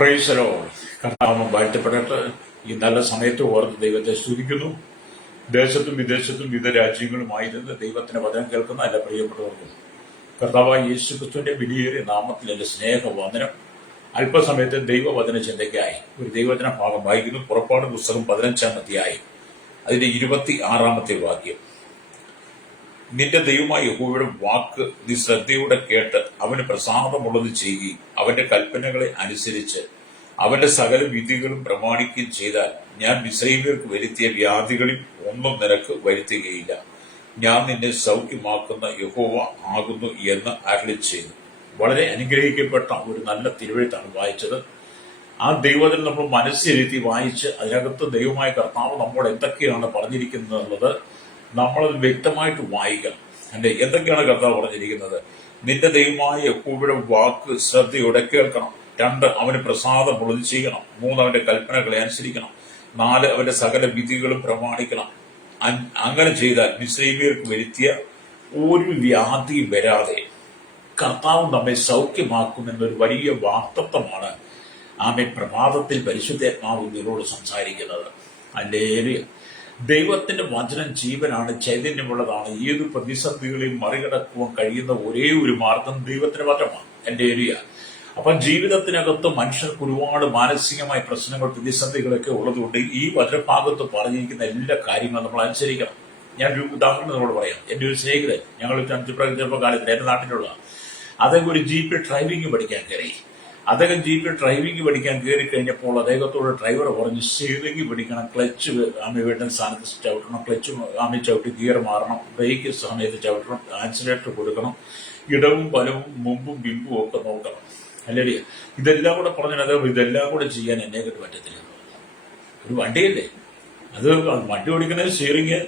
Praise the Lord. കർത്താവ് വാഴ്ത്തപ്പെടട്ടെ. ഈ നല്ല സമയത്ത് ഓർത്ത് ദൈവത്തെ സ്തുതിക്കുന്നു. ദേശത്തും വിദേശത്തും വിവിധ രാജ്യങ്ങളുമായിരുന്ന് ദൈവത്തിന്റെ വചനം കേൾക്കുന്ന എല്ലാ പ്രിയപ്പെട്ടവർക്കും കർത്താവായ യേശുക്രിസ്തുവിന്റെ വിലയേറിയ നാമത്തിൽ എന്റെ സ്നേഹവന്ദനം. അല്പസമയത്ത് ദൈവവചന ചിന്തയ്ക്കായി ഒരു ദൈവവചന ഭാഗം വായിക്കുന്നു. പുറപ്പാട് പുസ്തകം 15-ാം അധ്യായം അതിന്റെ 26-ാമത്തെ വാക്യം. നിന്റെ ദൈവമായ യഹോവയുടെ വാക്ക് നീ ശ്രദ്ധയോടെ കേട്ട് അവന് പ്രസാദമുള്ളത് ചെയ്യുകയും അവന്റെ കൽപ്പനകളെ അനുസരിച്ച് അവന്റെ സകല വിധികളും പ്രമാണിക്കുകയും ചെയ്താൽ ഞാൻ മിസ്രയീമ്യർക്ക് വരുത്തിയ വ്യാധികളിൽ ഒന്നും നിനക്ക് വരുത്തുകയില്ല. ഞാൻ നിന്നെ സൗഖ്യമാക്കുന്ന യഹോവ ആകുന്നു എന്ന് അരുളി ചെയ്തു. വളരെ അനുഗ്രഹിക്കപ്പെട്ട ഒരു നല്ല തിരുവെഴുത്താണ് വായിച്ചത്. ആ ദൈവത്തിൽ നമ്മൾ മനസ്സിരുത്തി വായിച്ച് അതിനകത്ത് ദൈവമായ കർത്താവ് നമ്മോട് എന്തൊക്കെയാണ് പറഞ്ഞിരിക്കുന്നത് എന്നുള്ളത് നമ്മളത് വ്യക്തമായിട്ട് വായിക്കണം. അല്ലെ, എന്തൊക്കെയാണ് കർത്താവ് പറഞ്ഞിരിക്കുന്നത്? നിന്റെ ദൈവമായ യഹോവയുടെ വാക്ക് ശ്രദ്ധയോടെ കേൾക്കണം. 2, അവന് പ്രസാദമുള്ളത് ചെയ്യണം. 3, അവന്റെ കൽപ്പനകളെ അനുസരിക്കണം. 4, അവന്റെ സകല വിധികളും പ്രമാണിക്കണം. അങ്ങനെ ചെയ്താൽ മിസ്രയീമ്യർക്ക് വരുത്തിയ ഒരു വ്യാധി വരാതെ കർത്താവ് നമ്മെ സൗഖ്യമാക്കുമെന്നൊരു വലിയ വാക്തത്വമാണ് ആമേൻ പ്രഭാതത്തിൽ പരിശുദ്ധാത്മാവ് നിങ്ങളോട് സംസാരിക്കുന്നത്. ഹല്ലേലൂയ. ദൈവത്തിന്റെ വചനം ജീവനാണ്, ചൈതന്യമുള്ളതാണ്. ഏത് പ്രതിസന്ധികളെയും മറികടക്കുവാൻ കഴിയുന്ന ഒരേ ഒരു മാർഗം ദൈവത്തിന്റെ വചനമാണ്. എന്റെ ഏരിയ. അപ്പം ജീവിതത്തിനകത്ത് മനുഷ്യർക്ക് ഒരുപാട് മാനസികമായ പ്രശ്നങ്ങൾ, പ്രതിസന്ധികളൊക്കെ ഉള്ളതുകൊണ്ട് ഈ വചനഭാഗത്ത് പറഞ്ഞിരിക്കുന്ന എല്ലാ കാര്യങ്ങളും നമ്മൾ അനുസരിക്കണം. ഞാൻ ഒരു ഉദാഹരണം നിങ്ങളോട് പറയാം. എന്റെ ഒരു സ്നേഹിതൻ, ഞങ്ങൾ ചെറുപ്പകാലത്തിൽ എന്റെ നാട്ടിലുള്ള അദ്ദേഹം ഒരു ജീപ്പ് ഡ്രൈവിംഗ് പഠിക്കാൻ കയറി. അദ്ദേഹം ജീപ്പിൽ ഡ്രൈവിംഗ് പഠിക്കാൻ കയറി കഴിഞ്ഞപ്പോൾ അദ്ദേഹത്തോട് ഡ്രൈവർ പറഞ്ഞു, സ്റ്റിയറിംഗ് പിടിക്കണം, ക്ലച്ച് ആമി വീട്ടുന്ന സ്ഥാനത്ത് ചവിട്ടണം, ക്ലച്ച് ആമി ചവിട്ടി ഗിയർ മാറണം, ബ്രേക്ക് സമയത്ത് ചവിട്ടണം, ആക്സിലേറ്റർ കൊടുക്കണം, ഇടവും വലവും മുമ്പും ബിമ്പും ഒക്കെ നോക്കണം. അല്ലേ, ഇതെല്ലാം കൂടെ പറഞ്ഞാൽ അദ്ദേഹം ഇതെല്ലാം കൂടെ ചെയ്യാൻ എന്നെ കൊണ്ട് പറ്റത്തില്ല. ഒരു വണ്ടിയല്ലേ അത്, വണ്ടി ഓടിക്കുന്നത് സ്റ്റിയറിംഗ്,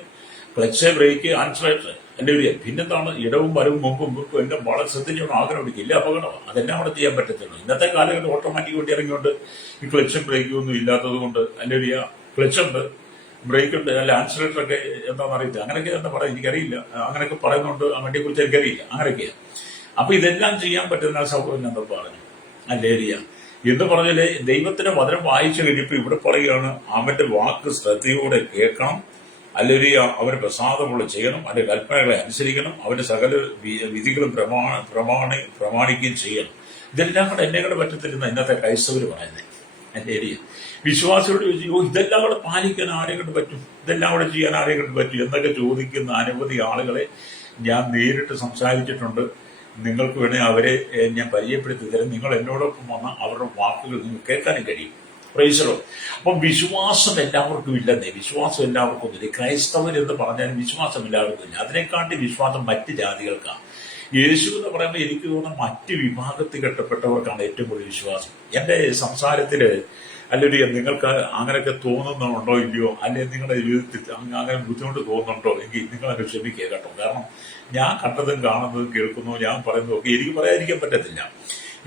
ക്ലച്ച്, ബ്രേക്ക്, ആക്സിലേറ്റർ, എന്റെ ഒരു പിന്നെന്താണ് ഇടവും വരവും മുമ്പും എല്ലാം വളരെ ശ്രദ്ധിച്ചോണം. ആഗ്രഹം പിടിക്കില്ല, അപകടമാണ്. അതെല്ലാം അവിടെ ചെയ്യാൻ പറ്റത്തുള്ളൂ. ഇന്നത്തെ കാലഘട്ടം ഓട്ടോമാറ്റിക് വണ്ടി ഇറങ്ങിയോണ്ട് ഈ ക്ലച്ചും ബ്രേക്കും ഒന്നും ഇല്ലാത്തത് കൊണ്ട് എന്റെ ഒരു ക്ലച്ചുണ്ട്, ബ്രേക്ക് ഉണ്ട്, അല്ല ആക്സിലേറ്റർ ഒക്കെ എന്താണെന്ന് അറിയില്ല. അങ്ങനെയൊക്കെ എന്താ പറയാ, എനിക്കറിയില്ല. അങ്ങനെയൊക്കെ പറയുന്നുണ്ട്. ആ വണ്ടിയെ കുറിച്ച് എനിക്കറിയില്ല. അങ്ങനെയൊക്കെയാണ്. അപ്പൊ ഇതെല്ലാം ചെയ്യാൻ പറ്റുന്ന സൗകര്യം എന്താ പറഞ്ഞു അല്ലേരിയ എന്ന് പറഞ്ഞാല് ദൈവത്തിന്റെ വചനം വായിച്ചു കഴിഞ്ഞപ്പോ ഇവിടെ പറയുകയാണ്, അവന്റെ വാക്ക് ശ്രദ്ധയോടെ കേൾക്കണം, അല്ലെങ്കിൽ അവന് പ്രസാദമുള്ള ചെയ്യണം, അവന്റെ കൽപ്പനകളെ അനുസരിക്കണം, അവന്റെ സകല വിധികളും പ്രമാണിക്കുകയും ചെയ്യണം. ഇതെല്ലാം കൂടെ എന്നെ കൂടെ പറ്റത്തില്ലെന്ന ഇന്നത്തെ ക്രൈസ്തവര് പറയുന്നത്. എന്റെ ഏരിയ വിശ്വാസിയോട് ചോദിച്ചു, ഇതെല്ലാം കൂടെ പാലിക്കാൻ ആരെ കൊണ്ട് പറ്റും, ഇതെല്ലാം കൂടെ ചെയ്യാൻ ആരെ കൊണ്ട് പറ്റും എന്നൊക്കെ ചോദിക്കുന്ന അനവധി ആളുകളെ ഞാൻ നേരിട്ട് സംസാരിച്ചിട്ടുണ്ട്. നിങ്ങൾക്ക് വേണേ അവരെ ഞാൻ പരിചയപ്പെടുത്തി തരാം. നിങ്ങൾ എന്നോടൊപ്പം വന്ന അവരുടെ വാക്കുകൾ നിങ്ങൾക്ക് കേൾക്കാനും കഴിയും. പ്രൈസലോ. അപ്പം വിശ്വാസം എല്ലാവർക്കും ഇല്ലെന്നേ. വിശ്വാസം എല്ലാവർക്കും ഒന്നുമില്ല. ക്രൈസ്തവർ എന്ന് പറഞ്ഞാലും വിശ്വാസം എല്ലാവർക്കും ഇല്ല. അതിനെക്കാട്ടി വിശ്വാസം മറ്റ് ജാതികൾക്കാണ്. യേശു എന്ന് പറയുമ്പോൾ എനിക്ക് തോന്നുന്ന മറ്റ് വിഭാഗത്തിൽ കെട്ടപ്പെട്ടവർക്കാണ് ഏറ്റവും കൂടുതൽ വിശ്വാസം. എന്റെ സംസാരത്തില് അല്ലെങ്കിൽ നിങ്ങൾക്ക് അങ്ങനെയൊക്കെ തോന്നുന്നുണ്ടോ ഇല്ലയോ, അല്ലെങ്കിൽ നിങ്ങളുടെ ജീവിതത്തിൽ അങ്ങനെ ബുദ്ധിമുട്ട് തോന്നുന്നുണ്ടോ എങ്കിൽ നിങ്ങളൊക്കെ ക്ഷമിക്കുക കേട്ടോ. കാരണം ഞാൻ കണ്ടതും കാണുന്നതും കേൾക്കുന്നതും ഞാൻ പറയുന്നതും ഒക്കെ എനിക്ക് പറയാതിരിക്കാൻ പറ്റത്തില്ല.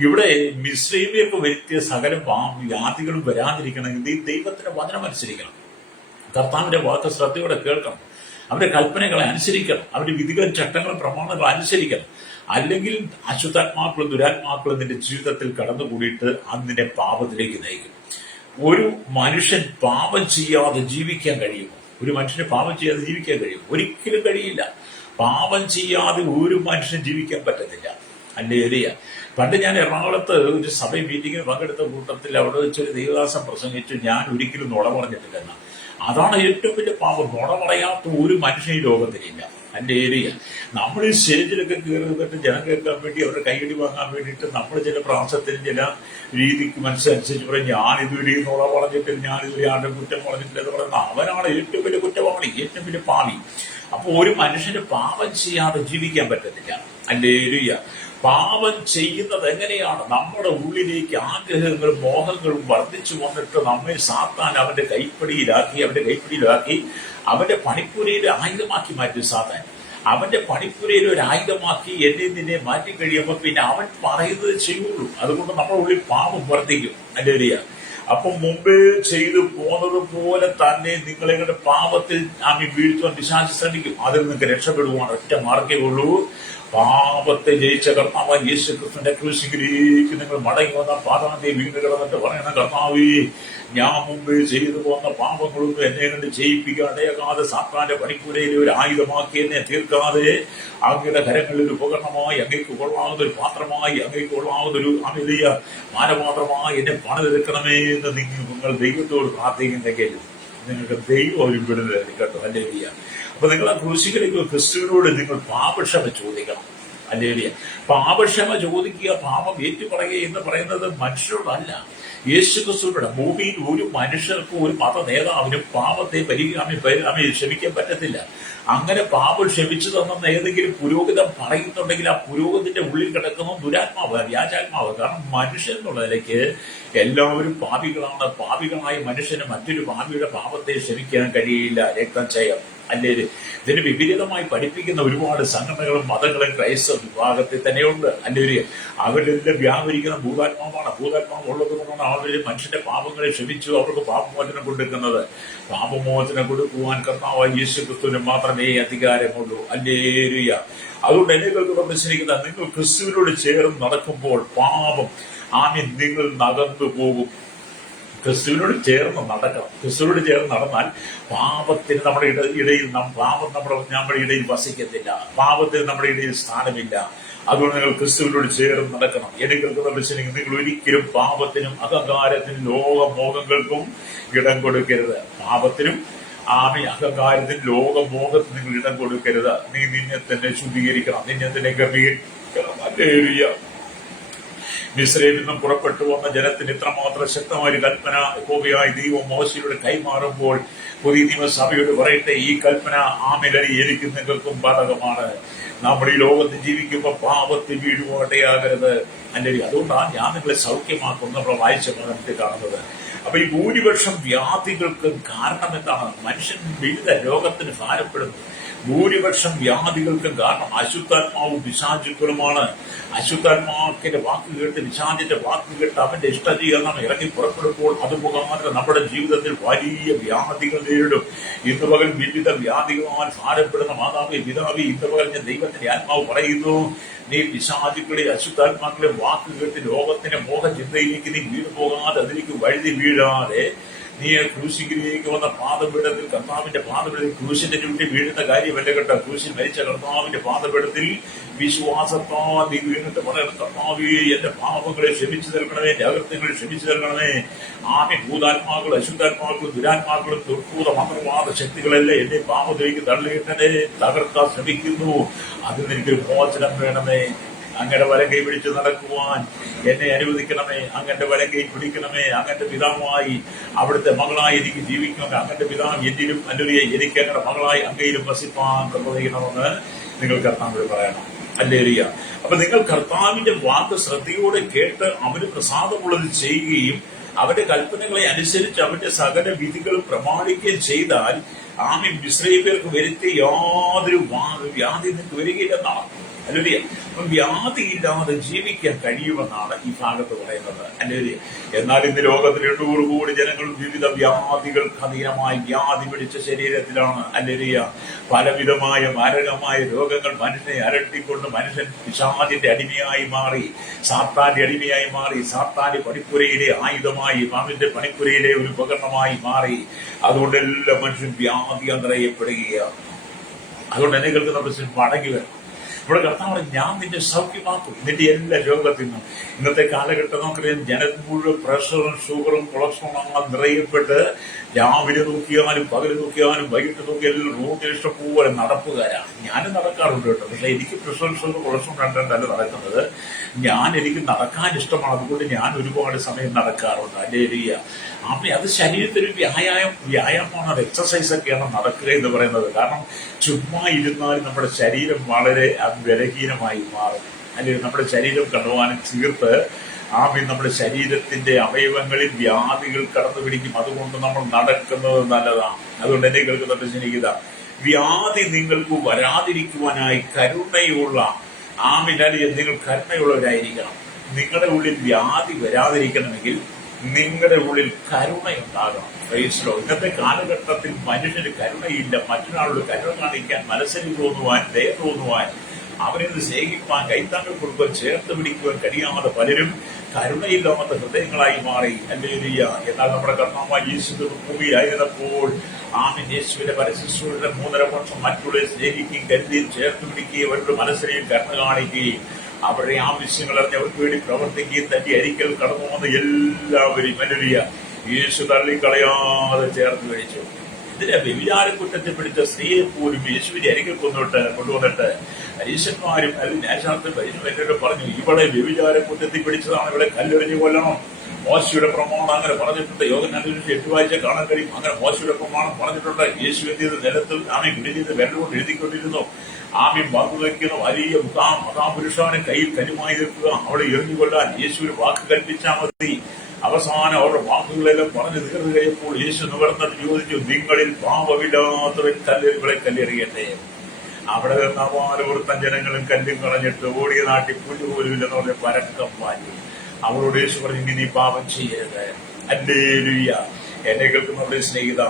ഇവിടെ മിസ്രയീമ്യർക്ക് വരുത്തിയ സകല വ്യാധികളും വരാതിരിക്കണമെങ്കിൽ ഈ ദൈവത്തിന്റെ വചനം അനുസരിക്കണം. കർത്താവിന്റെ വാക്ക് ശ്രദ്ധയോടെ കേൾക്കണം, അവരുടെ കൽപ്പനകളെ അനുസരിക്കണം, അവരുടെ വിധികളും ചട്ടങ്ങളും പ്രമാണങ്ങളും അനുസരിക്കണം. അല്ലെങ്കിൽ അശുദ്ധാത്മാക്കളും ദുരാത്മാക്കളും നിന്റെ ജീവിതത്തിൽ കടന്നുകൂടിയിട്ട് അതിന്റെ പാപത്തിലേക്ക് നയിക്കും. ഒരു മനുഷ്യൻ പാപം ചെയ്യാതെ ജീവിക്കാൻ കഴിയുമോ? ഒരു മനുഷ്യന് പാപം ചെയ്യാതെ ജീവിക്കാൻ കഴിയും? ഒരിക്കലും കഴിയില്ല. പാപം ചെയ്യാതെ ഒരു മനുഷ്യൻ ജീവിക്കാൻ പറ്റത്തില്ല. അല്ലേ ഏരിയ. പണ്ട് ഞാൻ എറണാകുളത്ത് ഒരു സഭ മീറ്റിങ്ങിന് പങ്കെടുത്ത കൂട്ടത്തിൽ അവിടെ വെച്ചൊരു ദൈവദാസൻ പ്രസംഗിച്ചു, ഞാൻ ഒരിക്കലും നുണ പറഞ്ഞിട്ടില്ലെന്ന. അതാണ് ഏറ്റവും വലിയ പാപം. നുണ പറയാത്ത ഒരു മനുഷ്യൻ ഈ ലോകത്തിലില്ല. എൻ്റെ ഏരിയ. നമ്മൾ ഈ സ്റ്റേജിലൊക്കെ കയറിയിട്ട് ജനം കേൾക്കാൻ വേണ്ടി അവരുടെ കൈയടി വാങ്ങാൻ വേണ്ടിയിട്ട് നമ്മൾ ചില പ്രാസത്തിന് ചില രീതിക്ക് മനസ്സനുസരിച്ച് പറയും, ഞാൻ ഇതുവരെ നുണ പറഞ്ഞിട്ടില്ല, ഞാൻ ഇതുവരെ ആരുടെ കുറ്റം പറഞ്ഞിട്ടില്ല എന്ന് പറയുന്നത് അവനാണ് ഏറ്റവും വലിയ കുറ്റവാളി, ഏറ്റവും വലിയ പാവി. അപ്പൊ ഒരു മനുഷ്യന് പാപം ചെയ്യാതെ ജീവിക്കാൻ പറ്റത്തില്ല. എൻ്റെ ഏരിയ. പാപം ചെയ്യുന്നത് എങ്ങനെയാണ്? നമ്മുടെ ഉള്ളിലേക്ക് ആഗ്രഹങ്ങളും മോഹങ്ങളും വർദ്ധിച്ചു വന്നിട്ട് നമ്മെ സാത്താൻ അവന്റെ കൈപ്പിടിയിലാക്കി അവന്റെ പണിപ്പുരയിൽ ആയുധമാക്കി മാറ്റി. സാത്താൻ അവന്റെ പണിപ്പുരയിൽ ഒരു ആയുധമാക്കി എന്നെ നിന്നെ മാറ്റി കഴിയുമ്പോൾ പിന്നെ അവൻ പറയുന്നത് ചെയ്യുള്ളൂ. അതുകൊണ്ട് നമ്മുടെ ഉള്ളിൽ പാപം വർദ്ധിക്കും. അല്ലേരിയ. അപ്പം മുമ്പേ ചെയ്തു പോന്നത് പോലെ തന്നെ നിങ്ങളെ പാപത്തിൽ വീഴ്ത്തുവാൻ പിശാച് ശ്രമിക്കും. അതിൽ നിങ്ങൾക്ക് രക്ഷപ്പെടുവാൻ ഒറ്റ മാർഗ്ഗമേ ഉള്ളൂ, പാപത്തെ ജയിച്ച കർത്താവ് യേശു ക്രിസ്തുവിന്റെ ക്രൂശിലേക്ക് നിങ്ങൾ മടങ്ങി വന്ന പാതാന്റെ വീണ് കിടന്നിട്ട് പറയണ, കർത്താവേ, ഞാൻ മുമ്പ് ചെയ്തു പോന്ന പാപങ്ങളൊന്നും എന്നെ കൊണ്ട് ചെയ്യിപ്പിക്കാതെ സാത്താന്റെ പണിപ്പുരയിൽ ഒരു ആയുധമാക്കി എന്നെ തീർക്കാതെ അങ്ങയുടെ കരങ്ങളിൽ ഒരു ഉപകരണമായി, അങ്ങേക്ക് കൊള്ളാവുന്ന ഒരു പാത്രമായി, അങ്ങേക്ക് കൊള്ളാവുന്ന ഒരു അമിലിയ മാനപാത്രമായി എന്നെ പണിതെടുക്കണമേ എന്ന് നിങ്ങൾ ദൈവത്തോട് പ്രാർത്ഥിക്കുന്നെങ്കിൽ നിങ്ങൾക്ക് ദൈവം ഒരു വിടുതൽ കേട്ടോ. ഹല്ലേലൂയ. അപ്പൊ നിങ്ങൾ ആ ക്രൂശിലേക്ക് ക്രിസ്തുവിനോട് നിങ്ങൾ പാപക്ഷമ ചോദിക്കണം. ഹല്ലേലൂയ. പാപക്ഷമ ചോദിക്കുക, പാപം ഏറ്റുപറയുക എന്ന് പറയുന്നത് മനുഷ്യരോടല്ല, യേശു ക്രിസ്തുവിനോട്. ഭൂമിയിൽ ഒരു മനുഷ്യർക്കും ഒരു മത നേതാവിനും പാപത്തെ ക്ഷമിക്കാൻ പറ്റത്തില്ല. അങ്ങനെ പാപം ക്ഷമിച്ചു തന്നെന്ന് ഏതെങ്കിലും പുരോഹിതം പറയുന്നുണ്ടെങ്കിൽ ആ പുരോഹിതന്റെ ഉള്ളിൽ കിടക്കുന്ന ദുരാത്മാവ്, വ്യാജാത്മാവ്. കാരണം മനുഷ്യൻ എന്നുള്ള നിലയ്ക്ക് എല്ലാവരും പാപികളാണ്. പാപികളായ മനുഷ്യന് മറ്റൊരു പാപിയുടെ പാപത്തെ ക്ഷമിക്കാൻ കഴിയില്ല. രക്തചയം അല്ലേ? ഇതിന് വിപരീതമായി പഠിപ്പിക്കുന്ന ഒരുപാട് സംഘടനകളും മതങ്ങളും ക്രൈസ്തവ വിഭാഗത്തിൽ തന്നെയുണ്ട്. അല്ലേ? അവരെല്ലാം വ്യാപരിക്കുന്ന ഭൂതാത്മാവാണ്. ഭൂതാത്മാവ് ഉള്ളത് കൊണ്ടാണ് അവർ മനുഷ്യന്റെ പാപങ്ങളെ ക്ഷമിച്ചു അവർക്ക് പാപമോചനം കൊടുക്കുന്നത്. പാപമോചനം കൊടുക്കുവാൻ കർത്താവായ യേശു ക്രിസ്തുവിന് മാത്രമേ അധികാരമുള്ളൂ. ഹല്ലേലൂയ. അതുകൊണ്ട് എന്നെ പ്രശ്നിക്കുന്ന നിങ്ങൾ ക്രിസ്തുവിനോട് ചേർന്ന് നടക്കുമ്പോൾ പാപം നിങ്ങൾ നകന്നു പോകും. ക്രിസ്തുവിനോട് ചേർന്ന് നടക്കണം. ക്രിസ്തുവിനോട് ചേർന്ന് നടന്നാൽ പാപത്തിന് നമ്മുടെ ഇടയിൽ പാപം നമ്മുടെ ഇടയിൽ വസിക്കത്തില്ല. പാപത്തിന് നമ്മുടെ ഇടയിൽ സ്ഥാനമില്ല. അതുകൊണ്ട് നിങ്ങൾ ക്രിസ്തുവിനോട് ചേർന്ന് നടക്കണം. നിങ്ങൾ ഒരിക്കലും പാപത്തിനും അഹങ്കാരത്തിനും ലോകമോഹങ്ങൾക്കും ഇടം കൊടുക്കരുത്. പാപത്തിനും അഹങ്കാരത്തിനും ലോകമോഹത്തിനും നിങ്ങൾ ഇടം കൊടുക്കരുത്. നീ നിന്നെ തന്നെ ശുദ്ധീകരിക്കണം, നിന്നെ തന്നെ ഗർഭീകരിക്കണം. ഹല്ലേലൂയ. മിസ്രൈമിൽ നിന്നും പുറപ്പെട്ടു വന്ന ജനത്തിന് ഇത്രമാത്രം ശക്തമായ കൽപ്പന യഹോവയായ ദൈവം മോശെയോട് കൈമാറുമ്പോൾ പുതിയ നിയമസഭയോട് പറയട്ടെ, ഈ കൽപ്പന എനിക്ക് നിങ്ങൾക്കും ബാധകമാണ്. നമ്മൾ ഈ ലോകത്ത് ജീവിക്കുമ്പോൾ പാപത്തിൽ വീഴുവാട്ടയാകരുത്. അല്ലെങ്കിൽ അതുകൊണ്ടാണ് ഞാൻ നിങ്ങളെ സൗഖ്യമാക്കും നമ്മൾ വായിച്ച പഠനത്തിൽ കാണുന്നത്. അപ്പൊ ഈ ഭൂരിപക്ഷം വ്യാധികൾക്ക് കാരണം എന്താണ്? മനുഷ്യൻ വിവിധ രോഗത്തിന് ഭാരപ്പെടുന്നു. ഭൂരിപക്ഷം വ്യാധികൾക്കും കാരണം അശുദ്ധാത്മാവും പിശാചുക്കളുമാണ്. അശുദ്ധാത്മാവിന്റെ വാക്ക് കേട്ട്, പിശാചിന്റെ വാക്ക് കേട്ട് അവന്റെ ഇഷ്ടജീകരണം ഇറങ്ങി പുറപ്പെടുമ്പോൾ അത് മുഖാന്തരം നമ്മുടെ ജീവിതത്തിൽ വലിയ വ്യാധികൾ നേരിടും. ഇന്ന് പകൽ വിവിധ വ്യാധികളാൽ ഭാരപ്പെടുന്ന മാതാവേ, പിതാവേ, ഇന്ന് പകൽ ഞാൻ ദൈവത്തിന്റെ ആത്മാവ് പറയുന്നു, നീ പിശാചുക്കളെ അശുദ്ധാത്മാക്കളെ വാക്ക് കേട്ട് ലോകത്തിന്റെ മോഹചിന്തയിലേക്ക് നീ വീണു പോകാതെ, അതിലേക്ക് വഴുതി വീഴാതെ നീ ക്രൂശിലേക്ക് വന്ന പാദപീഠത്തിൽ, കർത്താവിന്റെ പാദപീഠത്തിൽ ക്രൂശിന്റെ ചുറ്റി വീഴുന്ന കാര്യമല്ല കേട്ടോ. ക്രൂശിൽ മരിച്ച കർത്താവിന്റെ പാദപീഠത്തിൽ വിശ്വാസത്താൽ നീ വീണിട്ട് പറയണം, കർത്താവേ, എന്റെ പാപങ്ങളെ ക്ഷമിച്ചു നൽകണമേ, എന്റെ അകൃത്യങ്ങളെ ക്ഷമിച്ചു നൽകണമേ. ഭൂതാത്മാക്കളും അശുദ്ധാത്മാക്കളും ദുരാത്മാക്കളും ദുർഭൂത മന്ത്രവാദ ശക്തികളെല്ലാം എന്റെ പാപത്തിലേക്ക് തള്ളിയിട്ടേ തകർക്കാൻ ശ്രമിക്കുന്നു. അതിൽ എനിക്കൊരു മോചനം വേണമേ. അങ്ങയുടെ വലങ്കൈ പിടിച്ച് നടക്കുവാൻ എന്നെ അനുവദിക്കണമേ. അങ്ങന്റെ വലങ്കൈ പിടിക്കണമേ. അങ്ങന്റെ പിതാവായി അവിടുത്തെ മകളായി എനിക്ക് ജീവിക്കണമേ. അങ്ങന്റെ പിതാവ് എന്നിലും അല്ലെ എനിക്ക് അങ്ങയുടെ മകളായി അങ്ങയിലും വസിപ്പാൻ പ്രബോധിക്കണമെന്ന് നിങ്ങൾ കർത്താവിനോട് പറയണം. ഹല്ലേലൂയ. അപ്പൊ നിങ്ങൾ കർത്താവിന്റെ വാക്ക് ശ്രദ്ധയോടെ കേട്ട് അവന് പ്രസാദമുള്ളത് ചെയ്യുകയും അവന്റെ കൽപ്പനകളെ അനുസരിച്ച് അവന്റെ സകല വിധികളും പ്രമാണിക്കുകയും ചെയ്താൽ മിസ്രയീമ്യർക്ക് വരുത്തി യാതൊരു വ്യാധി നിങ്ങൾക്ക് വരികയില്ലെന്നാണ്. ഹല്ലേലൂയ. അപ്പം വ്യാധിയില്ലാതെ ജീവിക്കാൻ കഴിയുമെന്നാണ് ഈ ഭാഗത്ത് പറയുന്നത്. ഹല്ലേലൂയ. എന്നാൽ ഇന്ന് ലോകത്തിൽ 800 കോടി ജനങ്ങൾ വിവിധ വ്യാധികൾക്ക് അധീനമായി വ്യാധി പിടിച്ച ശരീരത്തിലാണ്. ഹല്ലേലൂയ. പലവിധമായ മാരകമായ രോഗങ്ങൾ മനുഷ്യനെ അലട്ടിക്കൊണ്ട് മനുഷ്യൻ പിശാചിന്റെ അടിമയായി മാറി, സാത്താന്റെ അടിമയായി മാറി, സാത്താന്റെ പണിപ്പുരയിലെ ആയുധമായി, അവന്റെ പണിപ്പുരയിലെ ഒരു ഉപകരണമായി മാറി. അതുകൊണ്ട് എല്ലാ മനുഷ്യൻ വ്യാധി അന്തരയപ്പെടുകയാണ്. അതുകൊണ്ട് എന്നെ കേൾക്കുന്ന മനുഷ്യൻ മടങ്ങി വരണം. ഇവിടെ കർത്താവ് ഞാൻ നിന്നെ സൗഖ്യമാക്കും നിന്റെ എല്ലാ രോഗത്തിൽ നിന്നും. ഇന്നത്തെ കാലഘട്ടം നമുക്കറിയാം, ജനത്തിന് മുഴുവൻ പ്രഷറും ഷുഗറും കൊളസ്ട്രോളും നിറയപ്പെട്ട് രാവിലെ നോക്കിയാലും പകല് നോക്കിയാലും വൈകിട്ട് നോക്കിയാലും റോഡിൽ ഇഷ്ടംപോലെ നടപ്പുകാരാണ്. ഞാനും നടക്കാറുണ്ട് കേട്ടോ. പക്ഷെ എനിക്ക് പ്രഷർ ഷുഗർ കൊളസ്ട്രോൾ രണ്ടല്ല നടക്കുന്നത്. എനിക്ക് നടക്കാൻ ഇഷ്ടമാണ്. അതുകൊണ്ട് ഞാൻ ഒരുപാട് സമയം നടക്കാറുണ്ട്. ഹല്ലേലൂയ. അത് ശരീരത്തിന് വ്യായാമമാണ്, അത് എക്സസൈസ് ഒക്കെയാണ് നടക്കുക എന്ന് പറയുന്നത്. കാരണം ചുമ്മാ ഇരുന്നാൽ നമ്മുടെ ശരീരം വളരെ ബലഹീനമായി മാറും. അല്ലെങ്കിൽ നമ്മുടെ ശരീരം കണ്ടുവാനും തീർത്ത് നമ്മുടെ ശരീരത്തിന്റെ അവയവങ്ങളിൽ വ്യാധികൾ കടന്നു പിടിക്കും. അതുകൊണ്ട് നമ്മൾ നടക്കുന്നത് നല്ലതാണ്. അതുകൊണ്ട് എന്നെ കേൾക്കുന്ന പ്രശ്നിക്കുക, വ്യാധി നിങ്ങൾക്ക് വരാതിരിക്കുവാനായി കരുണയുള്ള നിങ്ങൾ കരുണയുള്ളവരായിരിക്കണം. നിങ്ങളുടെ ഉള്ളിൽ വ്യാധി വരാതിരിക്കണമെങ്കിൽ നിങ്ങളുടെ ഉള്ളിൽ കരുണയുണ്ടാകണം. ഇന്നത്തെ കാലഘട്ടത്തിൽ മനുഷ്യന് കരുണയില്ല. മറ്റൊരാളോട് കരുണ കാണിക്കാൻ, മനസ്സിന് തോന്നുവാൻ, ദയ തോന്നുവാൻ അവനെ സ്നേഹിക്കുവാൻ കൈത്താങ്കൾ കൊടുക്കുവാൻ ചേർത്ത് പിടിക്കുവാൻ കഴിയാതെ പലരും കരുണയില്ലാത്ത ഹൃദയങ്ങളായി മാറി. ഹല്ലേലൂയ. എന്നാൽ നമ്മുടെ കർത്താവായ യേശു ഭൂമിയിലായിരുന്നപ്പോൾ യേശുവിന്റെ പരശുശ്രൂഷയുടെ 3.5 വർഷം മറ്റുള്ളവരെ സ്നേഹിക്കുകയും കരുതിയും ചേർത്ത് പിടിക്കുകയും അവരുടെ മനസ്സിനെയും കരുണ കാണിക്കുകയും അവരുടെ ആവശ്യങ്ങൾ അറിഞ്ഞവർക്ക് വേണ്ടി പ്രവർത്തിക്കുകയും തന്റെ അരിക്കൽ കടന്നു വന്ന എല്ലാവരും ഹല്ലേലൂയ യേശു തള്ളിക്കളയാതെ ചേർത്ത് പിടിച്ചു. ഇതിനെ വ്യഭിചാര കുറ്റത്തിൽ പിടിച്ച സ്ത്രീയെ പോലും യേശുവിന്റെ അരികിൽ കൊണ്ടുവന്നിട്ട് പരീശന്മാരും അല്ലെങ്കിൽ ന്യായശാസ്ത്രം എന്നോട് പറഞ്ഞു, ഇവളെ വ്യഭിചാര കുറ്റത്തിൽ പിടിച്ചതാണ്, ഇവളെ കല്ലെറിഞ്ഞു കൊല്ലണം. മോശയുടെ പ്രമാണം അങ്ങനെ പറഞ്ഞിട്ടുണ്ട്. യോഗനാഥൻ 8 വായിച്ച കാണാൻ കഴിയും. അങ്ങനെ മോശയുടെ പ്രമാണം പറഞ്ഞിട്ടുണ്ട്. യേശു എന്ത് ചെയ്ത് നിലത്ത് കുടിഞ്ഞത് വെള്ളം എഴുതിക്കൊണ്ടിരുന്നു. പങ്കുവയ്ക്കുന്ന വലിയ മഹാപുരുഷാവിനെ കയ്യിൽ കരുമായി നിൽക്കുക, അവളെ എറിഞ്ഞുകൊള്ളാൻ യേശുവിന് വാക്ക് കൽപ്പിച്ചാൽ മതി. അവസാനം അവരുടെ വാക്കുകളെല്ലാം പറഞ്ഞു തീർന്നു കഴിയുമ്പോൾ യേശു നിവർന്നിട്ട് ചോദിച്ചു, നിങ്ങളിൽ പാപമില്ലാത്തവൻ ഇവളെ കല്ലെറിയട്ടെ. അവിടെ നിന്ന് 4 ജനങ്ങളും കല്ലും കളഞ്ഞിട്ട് ഓടിയ നാട്ടിൽ പുല്ലുപോലും ഇല്ലെന്ന് പറഞ്ഞ പരക്കം മാറ്റി. അവരോട് യേശു പറഞ്ഞു, ഇനി നീ പാപം ചെയ്യരുത്. ഹല്ലേലൂയ. എന്നെ കേൾക്കുന്നവരുടെ സ്നേഹിത,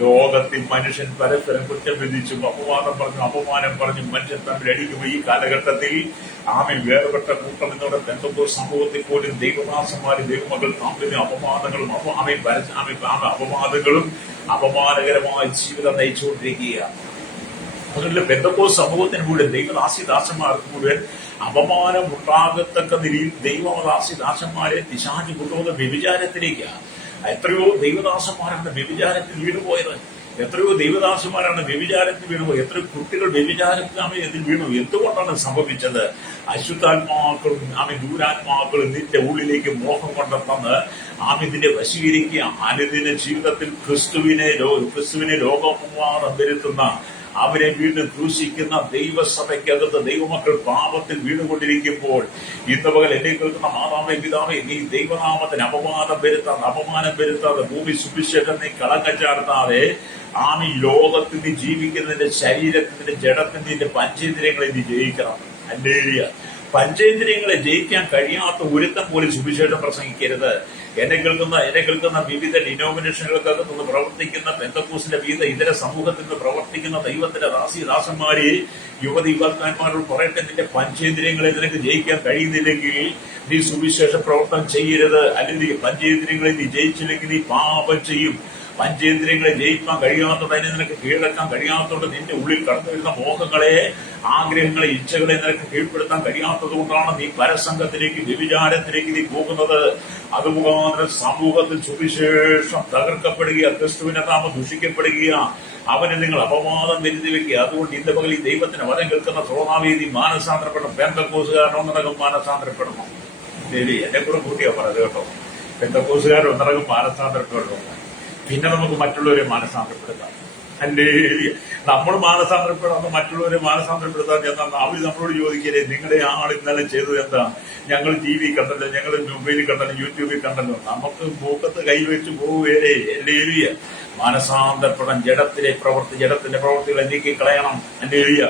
ലോകത്തിൽ മനുഷ്യൻ പരസ്പരം കുറ്റം വിധിച്ചും അപമാനം പറഞ്ഞു മനുഷ്യൻ തമ്മിൽ അടിക്കുമ്പോൾ ഈ കാലഘട്ടത്തിൽ വേർപെട്ട കൂട്ടം എന്നോട് പെന്തക്കോസ്ത് സമൂഹത്തിൽ പോലും ദൈവദാസന്മാരും ദൈവമക്കൾ തമ്മിൽ അപമാനങ്ങളും അപമാനകരമായ ജീവിതം നയിച്ചുകൊണ്ടിരിക്കുകയാണ്. അതുകൊണ്ട് പെന്തക്കോസ്ത് സമൂഹത്തിന് മുഴുവൻ ദൈവദാസിദാസന്മാർക്ക് മുഴുവൻ അപമാനം ഉണ്ടാകത്തക്ക നിലയിൽ ദൈവദാസിദാസന്മാരെ പിശാച് കൊണ്ടുപോകുന്ന വ്യഭിചാരത്തിലേക്കാണ്. എത്രയോ ദൈവദാസന്മാരാണ് വ്യഭിചാരത്തിൽ വീണുപോയത്. എത്രയോ ദൈവദാസന്മാരാണ് വ്യഭിചാരത്തിൽ വീണുപോയത്. എത്രയോ കുട്ടികൾ വ്യഭിചാരത്തിൽ വീണു. എന്തുകൊണ്ടാണ് സംഭവിച്ചത്? അശുദ്ധാത്മാക്കളും ദൂരാത്മാക്കളും നിന്റെ ഉള്ളിലേക്ക് മോഹം കൊണ്ടെന്ന് നിന്നെ വശീകരിക്കുക. അനുദിന ജീവിതത്തിൽ ക്രിസ്തുവിനെ ലോകമാനം വരുത്തുന്ന അവരെ വീണ്ടും ക്രൂശിക്കുന്ന ദൈവസഭയ്ക്കകത്ത് ദൈവമക്കൾ പാപത്തിൽ വീണുകൊണ്ടിരിക്കുമ്പോൾ ഇന്ന് പകൽ എന്നെ കേൾക്കുന്ന മാതാവേ പിതാവേ, നീ ദൈവനാമത്തിന് അപമാനം വരുത്താതെ ഭൂമി സുഭിക്ഷേഷം നീ കളങ്കം ചാർത്താതെ ലോകത്തിൽ നീ ജീവിക്കുന്നതിന്റെ ശരീരത്തിന്റെ ജഡത്തിന്റെ പഞ്ചേന്ദ്രിയങ്ങളെ നീ ജയിക്കണം. ഹല്ലേലൂയ. പഞ്ചേന്ദ്രിയങ്ങളെ ജയിക്കാൻ കഴിയാത്ത ഒരുത്തം പോലും സുവിശേഷം പ്രസംഗിക്കരുത്. എന്നെ കേൾക്കുന്ന വിവിധ ഡിനോമിനേഷനുകൾക്കകത്ത് നിന്ന് പ്രവർത്തിക്കുന്ന പെന്തക്കോസ്തിന്റെ വിവിധ ഇതര സമൂഹത്തിൽ നിന്ന് പ്രവർത്തിക്കുന്ന ദൈവത്തിന്റെ ദാസിദാസന്മാരെ യുവതിയുവാക്കന്മാരോട് പറയട്ടെ, നിന്റെ പഞ്ചേന്ദ്രിയങ്ങളെ നിനക്ക് ജയിക്കാൻ കഴിയുന്നില്ലെങ്കിൽ നീ സുവിശേഷ പ്രവർത്തനം ചെയ്യരുത്. അല്ലെങ്കിൽ പഞ്ചേന്ദ്രിയങ്ങളെ നീ ജയിച്ചില്ലെങ്കിൽ നീ പാപം ചെയ്യും. പഞ്ചേന്ദ്രിയങ്ങളെ ജയിക്കാൻ കഴിയാത്തത്, അതിനെ നിനക്ക് കീഴടക്കാൻ കഴിയാത്തതുകൊണ്ട് നിന്റെ ഉള്ളിൽ കടന്നു വരുന്ന മോഹങ്ങളെ, ആഗ്രഹങ്ങളെ, ഇച്ഛകളെ നിനക്ക് കീഴ്പ്പെടുത്താൻ കഴിയാത്തത് കൊണ്ടാണ് നീ പരസംഗത്തിലേക്ക് വ്യഭിചാരത്തിലേക്ക് നീ പോകുന്നത്. അതുമുഖാന്തരം സമൂഹത്തിൽ സുവിശേഷം തകർക്കപ്പെടുക, ക്രിസ്തുവിന്റെ നാമം ദുഷിക്കപ്പെടുക, അവന് നിങ്ങൾ അപവാദം വരുത്തി വെക്കുക. അതുകൊണ്ട് ഇന്ന് പകൽ ഈ ദൈവത്തിന് വരം കേൾക്കുന്ന ശ്രോതാവേദി മാനസാന്തരപ്പെടണം. പെന്തക്കോസ്തുകാരൻ ഒന്നടങ്കം മാനസാന്തരപ്പെടണം. ശരി, എന്നെ കൂടെ കൂട്ടിയാ പറഞ്ഞത് കേട്ടോ. പെന്തക്കോസ്തുകാരൻ ഒന്നടങ്കം മാനസാന്തരപ്പെടണം. പിന്നെ നമുക്ക് മറ്റുള്ളവരെ മാനസാന്തരപ്പെടുത്താം. ഹല്ലേലൂയ. നമ്മൾ മാനസാന്തരപ്പെടാതെ മറ്റുള്ളവരെ മാനസാന്തരപ്പെടുത്താൻ ചെന്നാൽ അവർ നമ്മളോട് ചോദിക്കരുത്, നിങ്ങളുടെ ആൾ ഇന്നലെ ചെയ്തത് എന്താ? ഞങ്ങൾ TV കണ്ടല്ലോ, ഞങ്ങൾ മൊബൈലിൽ കണ്ടല്ലോ, യൂട്യൂബിൽ കണ്ടല്ലോ. നമുക്ക് മൂക്കത്ത് കൈവച്ച് പോവുകയല്ലേ. ഹല്ലേലൂയ. മാനസാന്തരപ്പെടാൻ ജഡത്തിന്റെ പ്രവൃത്തികളെ നീക്കി കളയണം. ഹല്ലേലൂയ.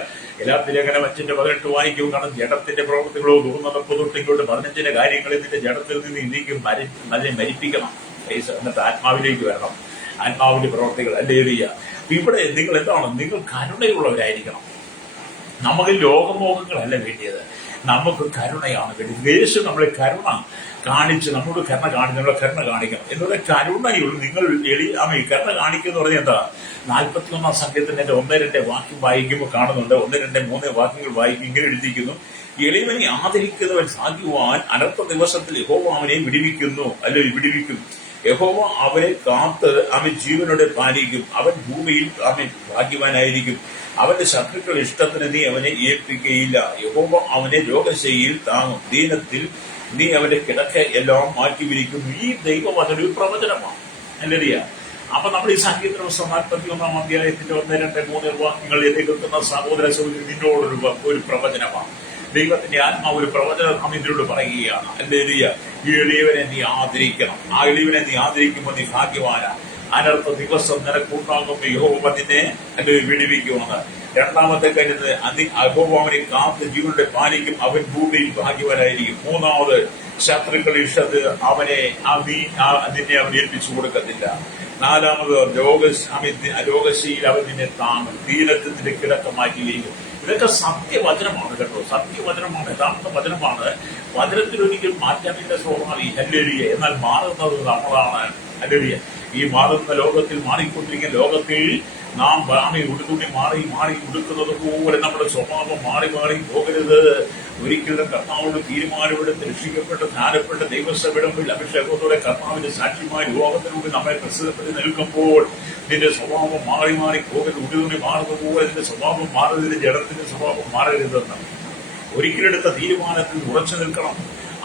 എല്ലാത്തിലേഖന 5:18 വായിക്കും. കാരണം ജഡത്തിന്റെ പ്രവൃത്തികളോ ദുർനടപ്പ് തൊട്ടിങ്ങോട്ട് 15 കാര്യങ്ങളിൽ നിന്റെ ജഡത്തിൽ നിന്ന് നീക്കും മരിപ്പിക്കണം. എന്നിട്ട് ആത്മാവിലേക്ക് വരണം. ആത്മാവിന്റെ പ്രവർത്തികൾ. ഹല്ലേലൂയ. ഇവിടെ നിങ്ങൾ എന്താണ്? നിങ്ങൾ കരുണയുള്ളവരായിരിക്കണം. നമുക്ക് ലോകമോഹങ്ങളല്ല വേണ്ടിയത്, നമുക്ക് കരുണയാണ് വേണ്ടിയത്. യേശു നമ്മളെ കരുണ കാണിച്ച് നമ്മളോട് കരുണ കാണിക്കണം. എന്നുള്ള കരുണയുള്ള നിങ്ങൾ കരുണ കാണിക്കുന്ന പറഞ്ഞാൽ എന്താ? 41-ാം സംഖ്യത്തിന്റെ 1-2 വാക്യം വായിക്കുമ്പോൾ കാണുന്നുണ്ട്. 1, 2, 3 വാക്യങ്ങൾ വായിക്കും. ഇങ്ങനെ എഴുതിയിരിക്കുന്നു, എളിവനെ ആദരിക്കുന്നവൻ സാധിക്കുവാൻ അനർത്ഥ ദിവസത്തിൽ യഹോവ അവനെ വിടിവിക്കും. യഹോവ അവനെ കാത്ത് ജീവനോടെ പാലിക്കും. അവൻ ഭൂമിയിൽ ഭാഗ്യവാനായിരിക്കും. അവന്റെ ശത്രുക്കൾ ഇഷ്ടത്തിന് നീ അവനെ ഏൽപ്പിക്കുകയില്ല. യഹോവ അവനെ രോഗശൈലിയിൽ താങ്ങും. ദീനത്തിൽ നീ അവന്റെ കിടക്ക എല്ലാം മാറ്റി വിരിക്കും. ഈ ദൈവം അതൊരു പ്രവചനമാണ്. ഹല്ലേലൂയ. അപ്പൊ നമ്മൾ ഈ സങ്കീർത്തന പുസ്തകം 41-ാം അധ്യായത്തിന്റെ 1, 2, 3 വാക്യങ്ങൾ എതിർക്കുന്ന സഹോദര സഹോദരി നിന്നോടൊരു പ്രവചനമാണ്. ദൈവത്തിന്റെ ആത്മാവ് ഒരു പ്രവചനം ഇതിനോട് പറയുകയാണ്. ഹല്ലേലൂയ. ഈ എളിയവനെ നീ ആദരിക്കണം. ആ എളിയവനെ നീ ആദരിക്കുമ്പോൾ നീ ഭാഗ്യവാനാണ്. അനർത്ഥ ദിവസം നിനക്കുണ്ടാകുമ്പോൾ യഹോവ നിന്നെ വിടിവിക്കുമെന്ന്. രണ്ടാമത്തെ കാര്യത്തിൽ യഹോവ അവനെ കാത്ത് ജീവനോടെ പാലിക്കും. അവൻ ഭൂമിയിൽ ഭാഗ്യവാനായിരിക്കും. മൂന്നാമത്, ശത്രുക്കൾ ഇഷ്ടത്ത് നിന്നെ അവൻ ഏൽപ്പിച്ചു കൊടുക്കത്തില്ല. നാലാമത്, രോഗശീൽ അവൻ നിന്നെ താങ്ങും. ദീനത്തിന്റെ കിടക്ക മാറ്റിയിരിക്കും. ഇതൊക്കെ സത്യവചനമാണ് കേട്ടോ, സത്യവചനമാണ്, യഥാർത്ഥ വചനമാണ്. വചനത്തിലൊരിക്കലും മാറ്റാനില്ല സ്വാഭാവിക ഹല്ലേലൂയ. എന്നാൽ മാറുന്നത് നമ്മളാണ്. ഹല്ലേലൂയ. ഈ മാറുന്ന ലോകത്തിൽ, മാറിക്കൊണ്ടിരിക്കുന്ന ലോകത്തിൽ നാം ഉടുതുണി മാറി മാറി ഉടുക്കുന്നത് പോലെ നമ്മുടെ സ്വഭാവം മാറി മാറി പോകരുത്. ഒരിക്കലും കർത്താവോട് തീരുമാനമെടുത്ത് രക്ഷിക്കപ്പെട്ട് ജ്ഞാനപ്പെട്ട് ദൈവസഭയിൽ അഭിഷേകത്തോടെ കർത്താവിന്റെ സാക്ഷിമായി ലോകത്തിലൂടെ നമ്മെ പ്രസിദ്ധപ്പെട്ട് നിൽക്കുമ്പോൾ നിന്റെ സ്വഭാവം മാറി മാറി പോകരുത്. ഉടുതുണി മാറുന്ന പോലെ നിന്റെ സ്വഭാവം മാറരുത്, ജഡത്തിന്റെ സ്വഭാവം മാറരുതെന്ന് ഒരിക്കലെടുത്ത തീരുമാനത്തിൽ ഉറച്ചു നിൽക്കണം.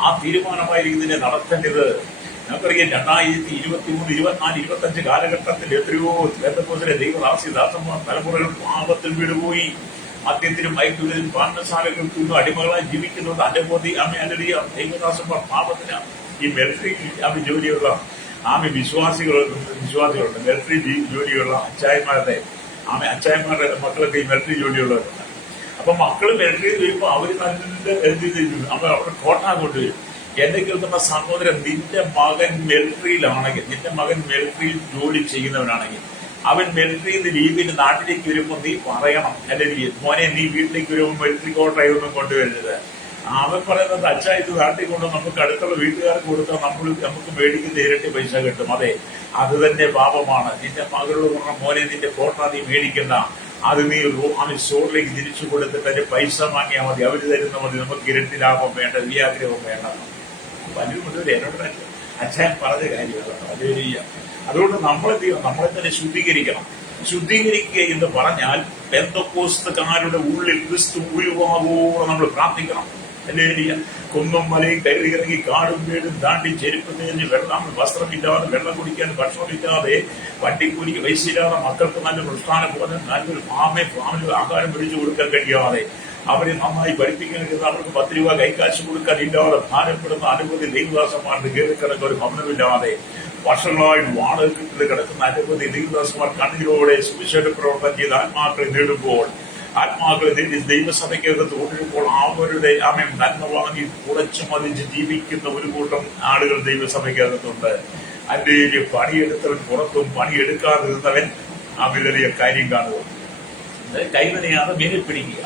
ആ തീരുമാനമായിരിക്കും ഇതിനെ നടത്തേണ്ടത്. നമുക്കറിയാം 2023, 24, 25 കാലഘട്ടത്തിൽ എത്രയോ ബന്ധപ്പെട്ട ദൈവദാസിദാസന്മാർ തലമുറകൾ പാപത്തിൽ വീടുപോയി. മദ്യത്തിനും മയക്കുമരുന്നിനും പാനശാലകൾക്കും അടിമകളായി ജീവിക്കുന്നുണ്ട്. അനവധി അല്ലെറിയ ദൈവദാസന്മാർ പാപത്തിന് ഈ മിലിറ്ററി ജോലിയുള്ള വിശ്വാസികളുണ്ട്. മിലിറ്ററി ജോലിയുള്ള അച്ചായന്മാരുടെ മക്കളൊക്കെ ഈ മിലിറ്ററി ജോലിയുള്ളവരുണ്ട്. അപ്പൊ മക്കള് മിലിറ്ററി ചെയ്യുമ്പോൾ അവര് നല്ല അവിടെ കോട്ട കൊണ്ടുവരും. എന്നെ കേൾക്കുന്ന സഹോദരൻ, നിന്റെ മകൻ മിലിറ്ററിയിൽ ജോലി ചെയ്യുന്നവനാണെങ്കിൽ അവൻ മിലിറ്ററിയിൽ നിന്ന് ലീവിന് നാട്ടിലേക്ക് വരുമ്പോൾ നീ പറയണം, അല്ലെങ്കിൽ മോനെ നീ വീട്ടിലേക്ക് വരുമ്പോൾ മിലിറ്ററി കോട്ടയൊന്നും കൊണ്ടുവരുന്നത്. അവൻ പറയുന്നത് അച്ഛാ ഇത് നാട്ടിൽ കൊണ്ട് നമുക്ക് അടുത്തുള്ള വീട്ടുകാർക്ക് കൊടുത്താൽ നമുക്ക് മേടിക്കുന്ന ഇരട്ടി പൈസ കിട്ടും. അതെ, അത് തന്നെ പാപമാണ്. നിന്റെ മകളോട് പറഞ്ഞ മോനെ നിന്റെ കോട്ട നീ മേടിക്കണ്ട, അത് നീ സ്റ്റോറിലേക്ക് തിരിച്ചു കൊടുത്തിട്ട് അതിന്റെ പൈസ വാങ്ങിയാൽ മതി, അവര് തരുന്ന മതി, നമുക്ക് ഇരട്ടി ലാഭം വേണ്ട, വ്യാഗ്രഹം വേണ്ട. പലരും എന്നോട് അച്ഛൻ പറഞ്ഞ കാര്യമാണ്. അതുകൊണ്ട് നമ്മളെന്ത് ചെയ്യണം? നമ്മളെ തന്നെ ശുദ്ധീകരിക്കണം. ശുദ്ധീകരിക്കുക എന്ന് പറഞ്ഞാൽ പെന്തക്കോസ്തുകാരുടെ ഉള്ളിൽ ക്രിസ്തു ഉരുവാകോളം നമ്മൾ പ്രാർത്ഥിക്കണം. ഹല്ലേലൂയ. കുന്നും മലയും കയറി ഇറങ്ങി കാടും വീടും താണ്ടി ചെരുപ്പ് നേരിഞ്ഞ് വസ്ത്രമില്ലാതെ, വെള്ളം കുടിക്കാൻ ഭക്ഷണമില്ലാതെ, വണ്ടിക്കൂലിക്ക് പൈസയില്ലാതെ, മക്കൾക്ക് നല്ല പ്രസ്ഥാനം പോലെ നല്ലൊരു ഫാമിൽ ആഹാരം പിടിച്ചു കൊടുക്കാൻ കഴിയാതെ, അവരെ നന്നായി പഠിപ്പിക്കാൻ കഴിയുന്ന അവർക്ക് 10 രൂപ കൈക്കാശ് കൊടുക്കാൻ ഇല്ലാതെ ഭാരപ്പെടുന്ന അനവധി ദൈവദാസന്മാർക്ക് കയറിക്കിടക്കുന്ന ഒരു ഭവനമില്ലാതെ വർഷങ്ങളായിട്ട് വാടക കിട്ടിൽ കിടക്കുന്ന അനവധി ദൈവദാസന്മാർ കണ്ണീരോടെ സുവിശേഷ പ്രവർത്തനം ചെയ്ത് ആത്മാക്കളെ നേടുമ്പോൾ, ആത്മാക്കളെ നേടി ദൈവസഭയ്ക്കകത്ത് കൊണ്ടിരുമ്പോൾ അവരുടെ നന്മ വാങ്ങി കുറച്ചു മതിച്ച് ജീവിക്കുന്ന ഒരു കൂട്ടം ആളുകൾ ദൈവസഭയ്ക്കകത്തുണ്ട്. അതിന്റെ പണിയെടുത്തവൻ പുറത്തും പണിയെടുക്കാതിരുന്നവൻ വലിയ കാര്യം കാണുക, കൈവനെയാണ് മീനെ പിടിക്കുക.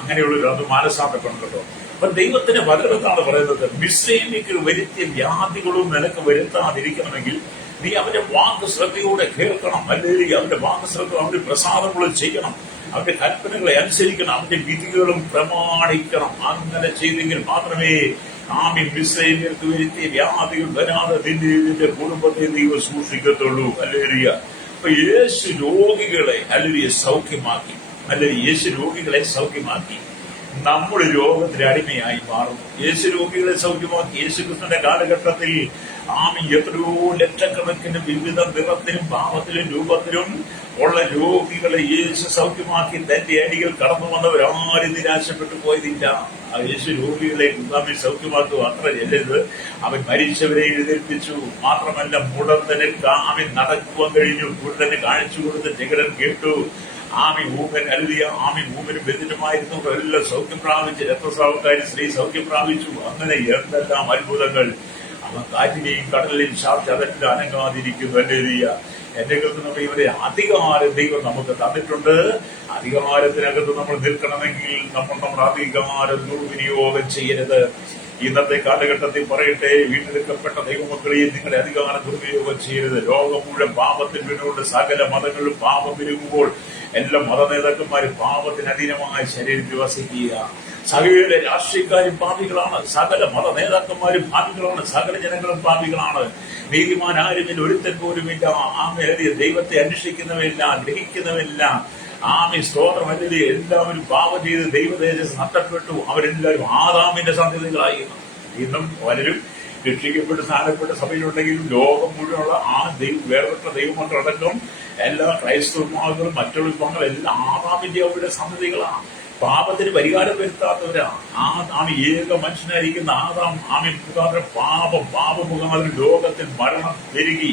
അങ്ങനെയുള്ളൊരു അത് മാനസാന്തരമുണ്ടല്ലോ. അപ്പൊ ദൈവത്തിന്റെ വചനത്താണ് പറയുന്നത്, മിസ്രയീമിൽ വരുത്തിയ വ്യാധികളും നിനക്ക് വരുത്താതിരിക്കണമെങ്കിൽ നീ അവന്റെ വാക്ക് ശ്രദ്ധയോടെ കേൾക്കണം. അല്ലെങ്കിൽ അവന്റെ വാക്ക് ശ്രദ്ധ, അവന്റെ പ്രസാദങ്ങളും ചെയ്യണം, അവന്റെ കൽപ്പനകളെ അനുസരിക്കണം, അവന്റെ വിധികളും പ്രമാണിക്കണം. അങ്ങനെ ചെയ്തെങ്കിൽ മാത്രമേ മിസ്രയീമിലേക്ക് വരുത്തിയ വ്യാധികൾ വരാതെ നിന്റെ കുടുംബത്തെ ദൈവം സൂക്ഷിക്കത്തുള്ളൂ. ഹല്ലേലൂയ. അപ്പൊ യേശു രോഗികളെ സൗഖ്യമാക്കി, യേശു രോഗികളെ സൗഖ്യമാക്കി നമ്മൾ രോഗത്തിന് അടിമയായി മാറുന്നു. യേശു രോഗികളെ സൗഖ്യമാക്കി. യേശുക്രിസ്തുവിന്റെ കാലഘട്ടത്തിൽ എത്രയോ ലക്ഷക്കണക്കിന് വിവിധ നിറത്തിലും ഭാവത്തിലും രൂപത്തിലും ഉള്ള രോഗികളെ യേശു സൗഖ്യമാക്കി. തന്റെ അടികൾ കടന്നു വന്നവരാരും നിരാശപ്പെട്ടു പോയതില്ല. യേശു രോഗികളെ സൗഖ്യമാക്കുക അത്ര ചെല്ലരുത്, അവൻ മരിച്ചവരെ എഴുന്നേൽപ്പിച്ചു. മാത്രമല്ല മുടന്തന് അവൻ നടക്കുവാൻ കഴിഞ്ഞു, കുരുടന് കാണിച്ചു കൊടുത്ത് ചെകിടൻ കേട്ടു. ഊമനും ബന്ധിതമായിരുന്നു എല്ലാം സൗഖ്യം പ്രാപിച്ചു. രക്തസ്രാവക്കാരി സ്ത്രീ സൗഖ്യം പ്രാപിച്ചു. അങ്ങനെ എന്തെല്ലാം അത്ഭുതങ്ങൾ. അവൻ കാറ്റിനെയും കടലിനെയും ശാസിച്ച് അതെല്ലാം അനങ്ങാതിരിക്കുന്നു. ഹല്ലേലൂയ. എന്റെ കേൾക്കുന്ന ഇവരെ അധികാരം ദൈവം നമുക്ക് തന്നിട്ടുണ്ട്. അധികാരത്തിനകത്ത് നമ്മൾ നിൽക്കണമെങ്കിൽ നമ്മുടെ അധികാരം ദുർവിനിയോഗം ചെയ്യരുത്. ഇന്നത്തെ കാലഘട്ടത്തിൽ പറയട്ടെ, വീണ്ടെടുക്കപ്പെട്ട ദൈവമക്കളെ നിങ്ങളുടെ അധികാരം ദുർവിനിയോഗം ചെയ്യരുത്. ലോകം മുഴുവൻ പാപത്തിൽ വീണുകൊണ്ട് സകല മതങ്ങളിലും പാപം വിരുങ്ങുമ്പോൾ എല്ലാ മത നേതാക്കന്മാരും പാപത്തിന് അധീനമായ ശരീരത്തിൽ വസിക്കുക. സകല രാഷ്ട്രീയക്കാരും പാപികളാണ്, സകല മത നേതാക്കന്മാരും പാപികളാണ്, സകല ജനങ്ങളും പാപികളാണ്. നീതിമാൻ ആരുമില്ല, ഒരുത്തൻ പോലുമില്ല. ദൈവത്തെ അന്വേഷിക്കുന്നവരില്ല, ഗ്രഹിക്കുന്നവരില്ല. സ്തോത്രം. എല്ലാവരും പാപം ചെയ്ത് ദൈവതേജസ് നഷ്ടപ്പെട്ടു. അവരെല്ലാവരും ആദാമിന്റെ സന്തതികളായിരുന്നു. ഇന്നും പലരും രക്ഷിക്കപ്പെട്ട് സ്ഥാനപ്പെട്ട സഭയിലുണ്ടെങ്കിലും ലോകം മുഴുവനുള്ള വേർപെട്ട ദൈവമക്കളടക്കം എല്ലാ ക്രൈസ്തവന്മാരും മറ്റുള്ള വിഭാഗങ്ങളും എല്ലാം ആദാമിന്റെ അവരുടെ സന്തതികളാണ്. പാപത്തിന് പരിഹാരം വരുത്താത്തവരാണ്. ഏക മനുഷ്യനായിരിക്കുന്ന ആദാം മുഖാന്തരം പാപമുഖാന്തരം ലോകത്തിൽ മരണം പെരുകി.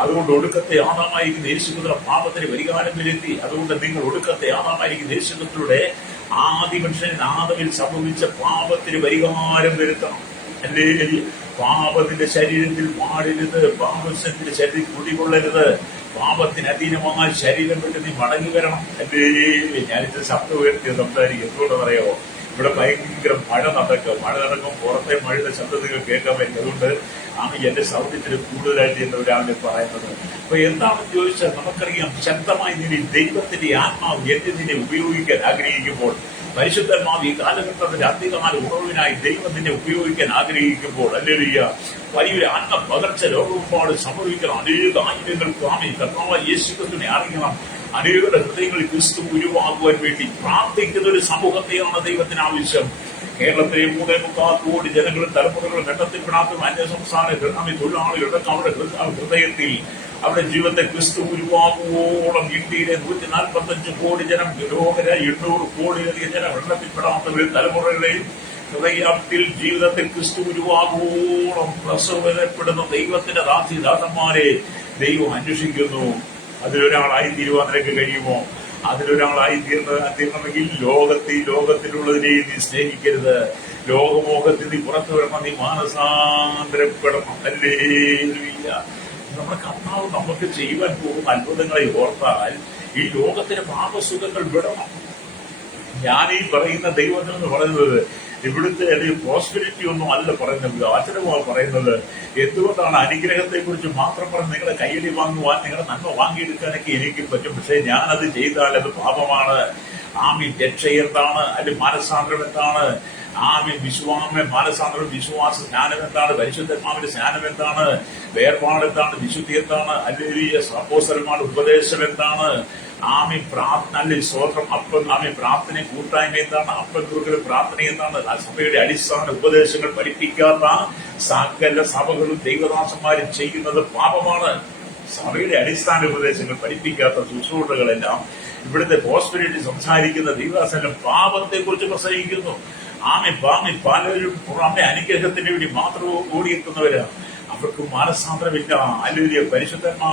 അതുകൊണ്ട് ഒടുക്കത്തെ ആദാമായിരിക്കുന്ന യേശുക്രിസ്തു പാപത്തിന് പരിഹാരം വരുത്തി. അതുകൊണ്ട് നിങ്ങൾ ഒടുക്കത്തെ ആദാമായിരിക്കുന്ന യേശുക്രിസ്തുവിലൂടെ ആദി മനുഷ്യൻ ആദമിൽ സംഭവിച്ച പാപത്തിന് പരിഹാരം വരുത്തണം. അല്ലെങ്കിൽ പാപത്തിന്റെ ശരീരത്തിൽ പാടരുത്, പാപത്തിന്റെ ശരീരത്തിൽ കുടികൊള്ളരുത്, പാപത്തിന് അധീനമായ ശരീരം വിട്ട് നീ മടങ്ങി വരണം. അല്ലേ, ഞാനിത് ശബ്ദം ഉയർത്തി സംസാരിക്കും. എന്തുകൊണ്ടെന്ന് അറിയാമോ? ഇവിടെ ഭയങ്കര മഴ നടക്കും. പുറത്തെ മഴയുടെ ശബ്ദം നിങ്ങൾ കേൾക്കാൻ പറ്റും. അതുകൊണ്ട് ആണ് എന്റെ സൗന്ദര്യത്തിൽ കൂടുതലായിട്ട് എന്റെ ഒരാളിനെ പറയുന്നത്. അപ്പൊ എന്താണെന്ന് ചോദിച്ചാൽ നമുക്കറിയാം, ശക്തമായി നീ ദൈവത്തിന്റെ ആത്മാവ് എന്നിനെ ഉപയോഗിക്കാൻ ആഗ്രഹിക്കുമ്പോൾ, പരിശുദ്ധന്മാവ് ഈ കാലഘട്ടത്തിന്റെ അധികകാല ഉറവിനായി ദൈവം നിന്നെ ഉപയോഗിക്കാൻ ആഗ്രഹിക്കുമ്പോൾ, അല്ലെങ്കിൽ വലിയൊരു ആത്മ പകർച്ച ലോകമെമ്പാട് സംഭവിക്കണം. അനേക ആയിരങ്ങൾക്ക് കർത്താവായ യേശുക്രിസ്തുവിനെ അറിയണം. അനേകരുടെ ഹൃദയങ്ങളിൽ ക്രിസ്തു ഉരുവാകുവാൻ വേണ്ടി പ്രാർത്ഥിക്കുന്ന ഒരു സമൂഹത്തെയാണ് ദൈവത്തിന് ആവശ്യം. കേരളത്തിലെ 3.25 കോടി ജനങ്ങളും തലമുറകളും വെള്ളത്തിൽപ്പെടാത്ത അന്യസംസ്ഥാന തൊഴിലാളികളൊക്കെ അവരുടെ ഹൃദയത്തിൽ അവരുടെ ജീവിതത്തെ ക്രിസ്തു ഉരുവാകുവോളം ഇന്ത്യയിലെ 145 കോടി ജനം, ലോകര 800 കോടിയിലധികം ജനം വെള്ളത്തിൽപ്പെടാത്തവരും തലമുറകളെയും ഹൃദയത്തിൽ ജീവിതത്തിൽ ക്രിസ്തു ഉരുവാകുവോളം പ്രസവപ്പെടുന്ന ദൈവത്തിന്റെ ദാസന്മാരെ ദൈവം അന്വേഷിക്കുന്നു. അതിലൊരാളായി തീരുവാൻ നിനക്ക് കഴിയുമോ? അതിലൊരാളായി തീർന്നെങ്കിൽ ലോകത്തിലുള്ളതിനെ നീ സ്നേഹിക്കരുത്. ലോകമോഹത്തിൽ നീ പുറത്തു വരണം. നീ മാനസാന്തരപ്പെടണം. ഹല്ലേലൂയ. നമ്മുടെ കർത്താവ് നമുക്ക് ചെയ്യുവാൻ പോകുന്ന അത്ഭുതങ്ങളെ ഓർത്താൽ ഈ ലോകത്തിന്റെ പാപസുഖങ്ങൾ വിടണം. ഞാനീ പറയുന്ന ദൈവത്തിൽ എന്ന് പറയുന്നത് ഇവിടുത്തെ പ്രോസ്പെരിറ്റി ഒന്നും അല്ല പറയുന്നത്. വചനമാണ് പറയുന്നത്. എന്തുകൊണ്ടാണ് അനുഗ്രഹത്തെ കുറിച്ച് മാത്രം പറഞ്ഞ് നിങ്ങളുടെ കയ്യടി വാങ്ങുവാൻ, നിങ്ങളുടെ നന്മ വാങ്ങിയെടുക്കാനൊക്കെ എനിക്ക് പറ്റും. പക്ഷെ ഞാനത് ചെയ്താൽ അത് പാപമാണ്. രക്ഷ എന്താണ്? അതിൽ മാനസാന്തരം എന്താണ്? മാനസാന്തരം, വിശ്വാസ സ്നാനം എന്താണ്? പരിശുദ്ധാത്മാവിന്റെ സ്നാനം എന്താണ്? വേർപാട് എന്താണ്? വിശുദ്ധി എന്താണ്? അല്ലെങ്കിൽ അപ്പോസ്തലന്മാരുടെ ഉപദേശം എന്താണ്? സ്വോത്രം പ്രാർത്ഥന കൂട്ടായ്മ എന്താണ്? അപ്പൻ കുറുക്കൽ പ്രാർത്ഥന എന്താണ്? സഭയുടെ അടിസ്ഥാന ഉപദേശങ്ങൾ പഠിപ്പിക്കാത്ത സകല സഭകളും ദൈവദാസന്മാരും ചെയ്യുന്നത് പാപമാണ്. സഭയുടെ അടിസ്ഥാന ഉപദേശങ്ങൾ പഠിപ്പിക്കാത്ത ശുശ്രൂഷകളെല്ലാം ഇവിടുത്തെ പ്രോസ്പെരിറ്റി സംസാരിക്കുന്ന ദൈവദാസനും പാപത്തെ കുറിച്ച് പ്രസംഗിക്കുന്നു. പലരും അനുഗ്രഹത്തിന് വേണ്ടി മാത്രം ഓടിയെത്തുന്നവരാണ്. അവർക്ക് മാനസാന്തരമില്ല. അല്ലെങ്കിൽ പരിശുദ്ധാത്മാ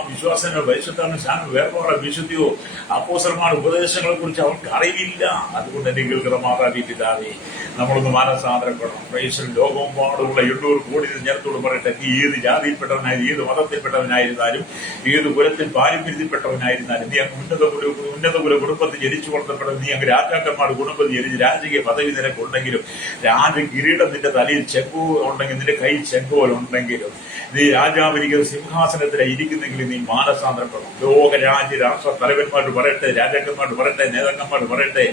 ശാനം വേർപാടോ വിശുദ്ധിയോ അപ്പോസ്തലന്മാരുടെ ഉപദേശങ്ങളെ കുറിച്ച് അവർക്ക് അറിയില്ല. അതുകൊണ്ട് എന്നെ കേൾക്കുന്ന മാതാപിതാവേ, നമ്മളൊന്ന് മാനസാന്തരപ്പെടണം. ലോകമെമ്പാടുള്ള 800 കോടി ജനത്തോട് പറയട്ടെ, നീ ഏത് ജാതിയിൽപ്പെട്ടവനായാലും, ഏത് മതത്തിൽപ്പെട്ടവനായിരുന്നാലും, ഏത് കുലത്തിൽ പാരമ്പര്യത്തിൽപ്പെട്ടവനായിരുന്നാലും, നീ അങ്ങ് ഉന്നതകുല കുടുംബത്തിൽ ജനിച്ചു വളർത്തപ്പെടും, നീ അങ്ങ് രാജാക്കന്മാരുടെ കുടുംബത്തിൽ ജനിച്ച് രാജകീയ പദവി നിനക്കുണ്ടെങ്കിലും, രാജകിരീടം നിന്റെ തലയിൽ ചെങ്കോൽ ഉണ്ടെങ്കിൽ, നിന്റെ കൈ ചെങ്കോൽ ഉണ്ടെങ്കിലും, നീ രാജാവിരിക്കുന്ന സിംഹാസനത്തിലെ ഇരിക്കുന്നെങ്കിൽ നീ മാനസാന്തരപ്പെടണം. ലോകരാജ്യ രാഷ്ട്ര തലവന്മാരോട് പറയട്ടെ, രാജാക്കന്മാരോട് പറയട്ടെ, നേതാക്കന്മാരോട് പറയട്ടെ,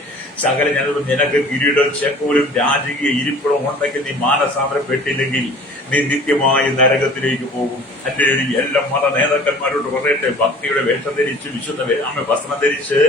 സകല ജനവും നിനക്ക് കിരീടം ചെക്കോലും രാജകീയ ഇരിപ്പിടം ഉണ്ടെങ്കിൽ നീ മാനസാന്തരപ്പെട്ടില്ലെങ്കിൽ നീ നിത്യമായ നരകത്തിലേക്ക് പോകും. അല്ലെങ്കിൽ എല്ലാ മത നേതാക്കന്മാരോട് പറയട്ടെ, ഭക്തിയുടെ വേഷം ധരിച്ച്, വിശുദ്ധ വസ്ത്രം ധരിച്ച്,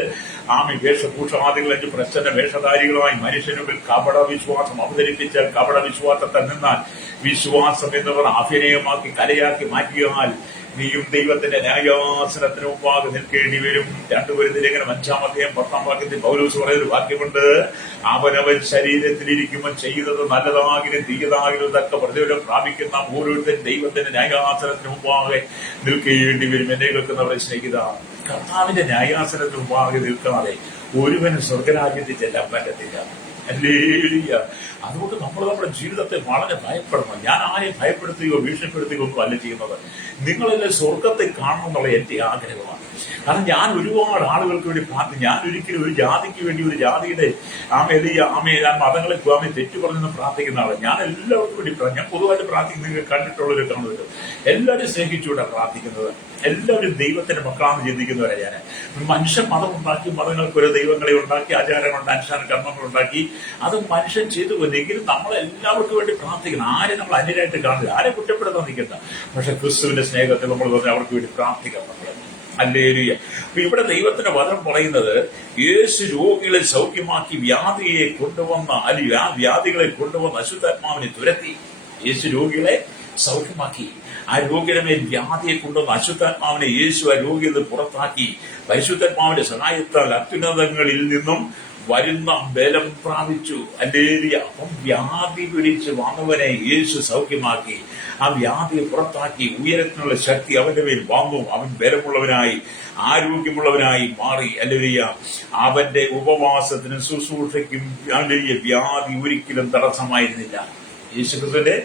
വേഷഭൂഷാദികളെ പ്രച്ഛന്ന വേഷധാരികളുമായി മനുഷ്യനുള്ളിൽ കപട വിശ്വാസം അവതരിപ്പിച്ചാൽ, കപട വിശ്വാസത്തിൽ നിന്നാൽ വിശ്വാസം എന്നവർ അഭിനയമാക്കി കലയാക്കി മാറ്റിയാൽ നീയും ദൈവത്തിന്റെ ന്യായാസനത്തിന് മുമ്പാകെ നിൽക്കേണ്ടി വരും. 2 കൊരിന്ത്യർ ലേഖനം 5-ാം അധ്യായം 10-ാം വാക്യത്തിൽ പൗലോസ് പറയുന്ന വാക്യമുണ്ട്, അവനവൻ ശരീരത്തിലിരിക്കുമ്പോൾ ചെയ്തത് നല്ലതാകിലും തീയതാകിലും തക്ക പ്രതിഫലം പ്രാപിക്കുന്ന ഓരോരുത്തരും ദൈവത്തിന്റെ ന്യായാസനത്തിന് മുമ്പാകെ നിൽക്കേണ്ടി വരും. എന്നെ കേൾക്കുന്നവരെ സ്നേഹിത, കർത്താവിന്റെ ന്യായാസനത്തിന് മുമ്പാകെ നിൽക്കാതെ ഒരുവനും സ്വർഗരാജ്യത്തിൽ ചെല്ലാൻ പറ്റത്തില്ല. ഹല്ലേലൂയ. അതുകൊണ്ട് നമ്മൾ നമ്മുടെ ജീവിതത്തെ വളരെ ഭയപ്പെടണം. ഞാൻ ആരെയും ഭയപ്പെടുത്തുകയോ ഭീഷണിപ്പെടുത്തുകയോ ഒന്നും അല്ല ചെയ്യുന്നത്. നിങ്ങളെല്ലാം സ്വർഗത്തെ കാണണം എന്നുള്ള എന്റെ ആഗ്രഹമാണ്. കാരണം ഞാൻ ഒരുപാട് ആളുകൾക്ക് വേണ്ടി പ്രാർത്ഥിക്കും. ഞാൻ ഒരിക്കലും ഒരു ജാതിക്ക് വേണ്ടി, ഒരു ജാതിയുടെ മതങ്ങളെ തെറ്റു പറഞ്ഞെന്ന് പ്രാർത്ഥിക്കുന്ന ആള്. ഞാൻ എല്ലാവർക്കും വേണ്ടി ഞാൻ പൊതുവായിട്ട് പ്രാർത്ഥിക്കുന്നത് നിങ്ങൾ കണ്ടിട്ടുള്ളവരെ കാണുമല്ലോ. എല്ലാവരും സ്നേഹിച്ചുകൂടെ പ്രാർത്ഥിക്കുന്നത്. എല്ലാവരും ദൈവത്തിന്റെ മക്കളാണെന്ന് ചിന്തിക്കുന്നവരെ ഞാൻ. മനുഷ്യൻ മതം ഉണ്ടാക്കി, മതങ്ങൾക്ക് ഒരു ദൈവങ്ങളെ ഉണ്ടാക്കി, ആചാരങ്ങളുണ്ട്, അനുഷ്ഠാന കർമ്മങ്ങൾ ഉണ്ടാക്കി, അത് മനുഷ്യൻ ചെയ്തു പോലെങ്കിലും നമ്മളെല്ലാവർക്കും വേണ്ടി പ്രാർത്ഥിക്കണം. ആരെ നമ്മൾ അന്യരായിട്ട് കാണില്ല, ആരെ കുറ്റപ്പെടുത്താൻ നിൽക്കണ്ട. പക്ഷെ ക്രിസ്തുവിന്റെ സ്നേഹത്തിൽ നമ്മൾ അവർക്ക് വേണ്ടി പ്രാർത്ഥിക്കാൻ പറ്റില്ല. ഹല്ലേലൂയ. അപ്പൊ ഇവിടെ ദൈവത്തിന്റെ വചനം പറയുന്നത്, യേശു രോഗികളെ സൗഖ്യമാക്കി വ്യാധിയെ കൊണ്ടുവന്ന, അല്ലെങ്കിൽ ആ വ്യാധികളെ കൊണ്ടുവന്ന അശുദ്ധാത്മാവിനെ തുരത്തി. യേശു രോഗികളെ സൗഖ്യമാക്കി. ആ രോഗിയുടെ മേൽ വ്യാധിയെ കൊണ്ടുവന്ന അശുദ്ധാത്മാവിനെ യേശു ആ രോഗിയെ പുറത്താക്കി. പരിശുദ്ധാത്മാവിന്റെ സഹായത്താൽ അത്യുന്നതങ്ങളിൽ നിന്നും വരുന്ന ബലം പ്രാപിച്ചു. ഹല്ലേലൂയ. അപ്പം വ്യാധി പിടിച്ച് വന്നവനെ യേശു സൗഖ്യമാക്കി. ആ വ്യാധിയെ പുറത്താക്കി. ഉയരത്തിനുള്ള ശക്തി അവന്റെ മേൽ വന്നു. അവൻ ബലമുള്ളവനായി, ആരോഗ്യമുള്ളവനായി മാറി. ഹല്ലേലൂയ. അവന്റെ ഉപവാസത്തിനും ശുശ്രൂഷയ്ക്കും വ്യാധി ഒരിക്കലും തടസ്സമായിരുന്നില്ല. യേശുക്രിസ്തുവിന്റെ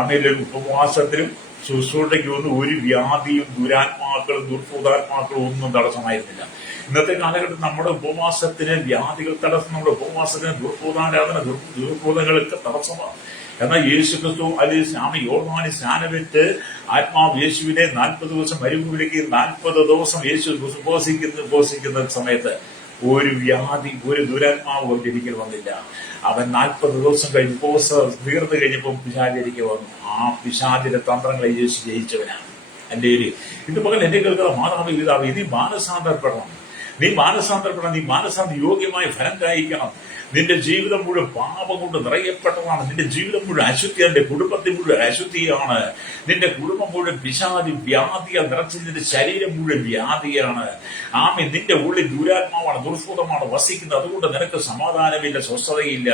ആമേലെ ഉപവാസത്തിലും ശുശ്രൂഷയ്ക്ക് ഒന്നും ഒരു വ്യാധിയും ദുരാത്മാക്കളും ദുർഭൂതാത്മാക്കളും ഒന്നും തടസ്സമായിരുന്നില്ല. ഇന്നത്തെ കാലഘട്ടത്തിൽ നമ്മുടെ ഉപവാസത്തിന് വ്യാധികൾ തടസ്സം, നമ്മുടെ ഉപവാസത്തിന് ദുർഭൂതാരാധന ദുർഭൂതങ്ങൾക്ക് തടസ്സമാണ്. എന്നാൽ യേശു ക്രിസ്തു അല്ലെങ്കിൽ യോർദാനിൽ സ്നാനമേറ്റ് ആത്മാവ് യേശുവിനെ 40 ദിവസം മരുഭൂമിയിലേക്ക് 40 ദിവസം യേശു ഉപവസിക്കുന്ന സമയത്ത് ഒരു വ്യാധി, ഒരു ദുരാത്മാവ് ഒരിക്കൽ വന്നില്ല. അവൻ 40 ദിവസം കഴിഞ്ഞ് ഉപവാസം തീർന്നു കഴിഞ്ഞപ്പോൾ പിശാചിരിക്ക് വന്നു. ആ പിശാചിന്റെ തന്ത്രങ്ങളെ യേശു ജയിച്ചവനാണ്. എന്റെ ഇന്ന് പകൽ എന്റെ കേൾക്കുന്ന മാതാവ് പിതാവ്, നീ മാനസാന്തരപ്പെടണം. നീ മാനസാന്തര യോഗ്യമായ ഫലം കായ്ക്കണം. നിന്റെ ജീവിതം മുഴുവൻ പാപം കൊണ്ട് നിറയപ്പെട്ടതാണ്. നിന്റെ ജീവിതം മുഴുവൻ അശുദ്ധിയാണ്. നിന്റെ കുടുംബത്തിൽ മുഴുവൻ അശുദ്ധിയാണ്. നിന്റെ കുടുംബം മുഴുവൻ പിശാചി വ്യാധിയാണ് നിറച്ച്. നിന്റെ ശരീരം മുഴുവൻ വ്യാധിയാണ്. നിന്റെ ഉള്ളിൽ ദുരാത്മാവാണ്, ദുർഭൂതമാണ് വസിക്കുന്നത്. അതുകൊണ്ട് നിനക്ക് സമാധാനമില്ല, സ്വസ്ഥതയില്ല.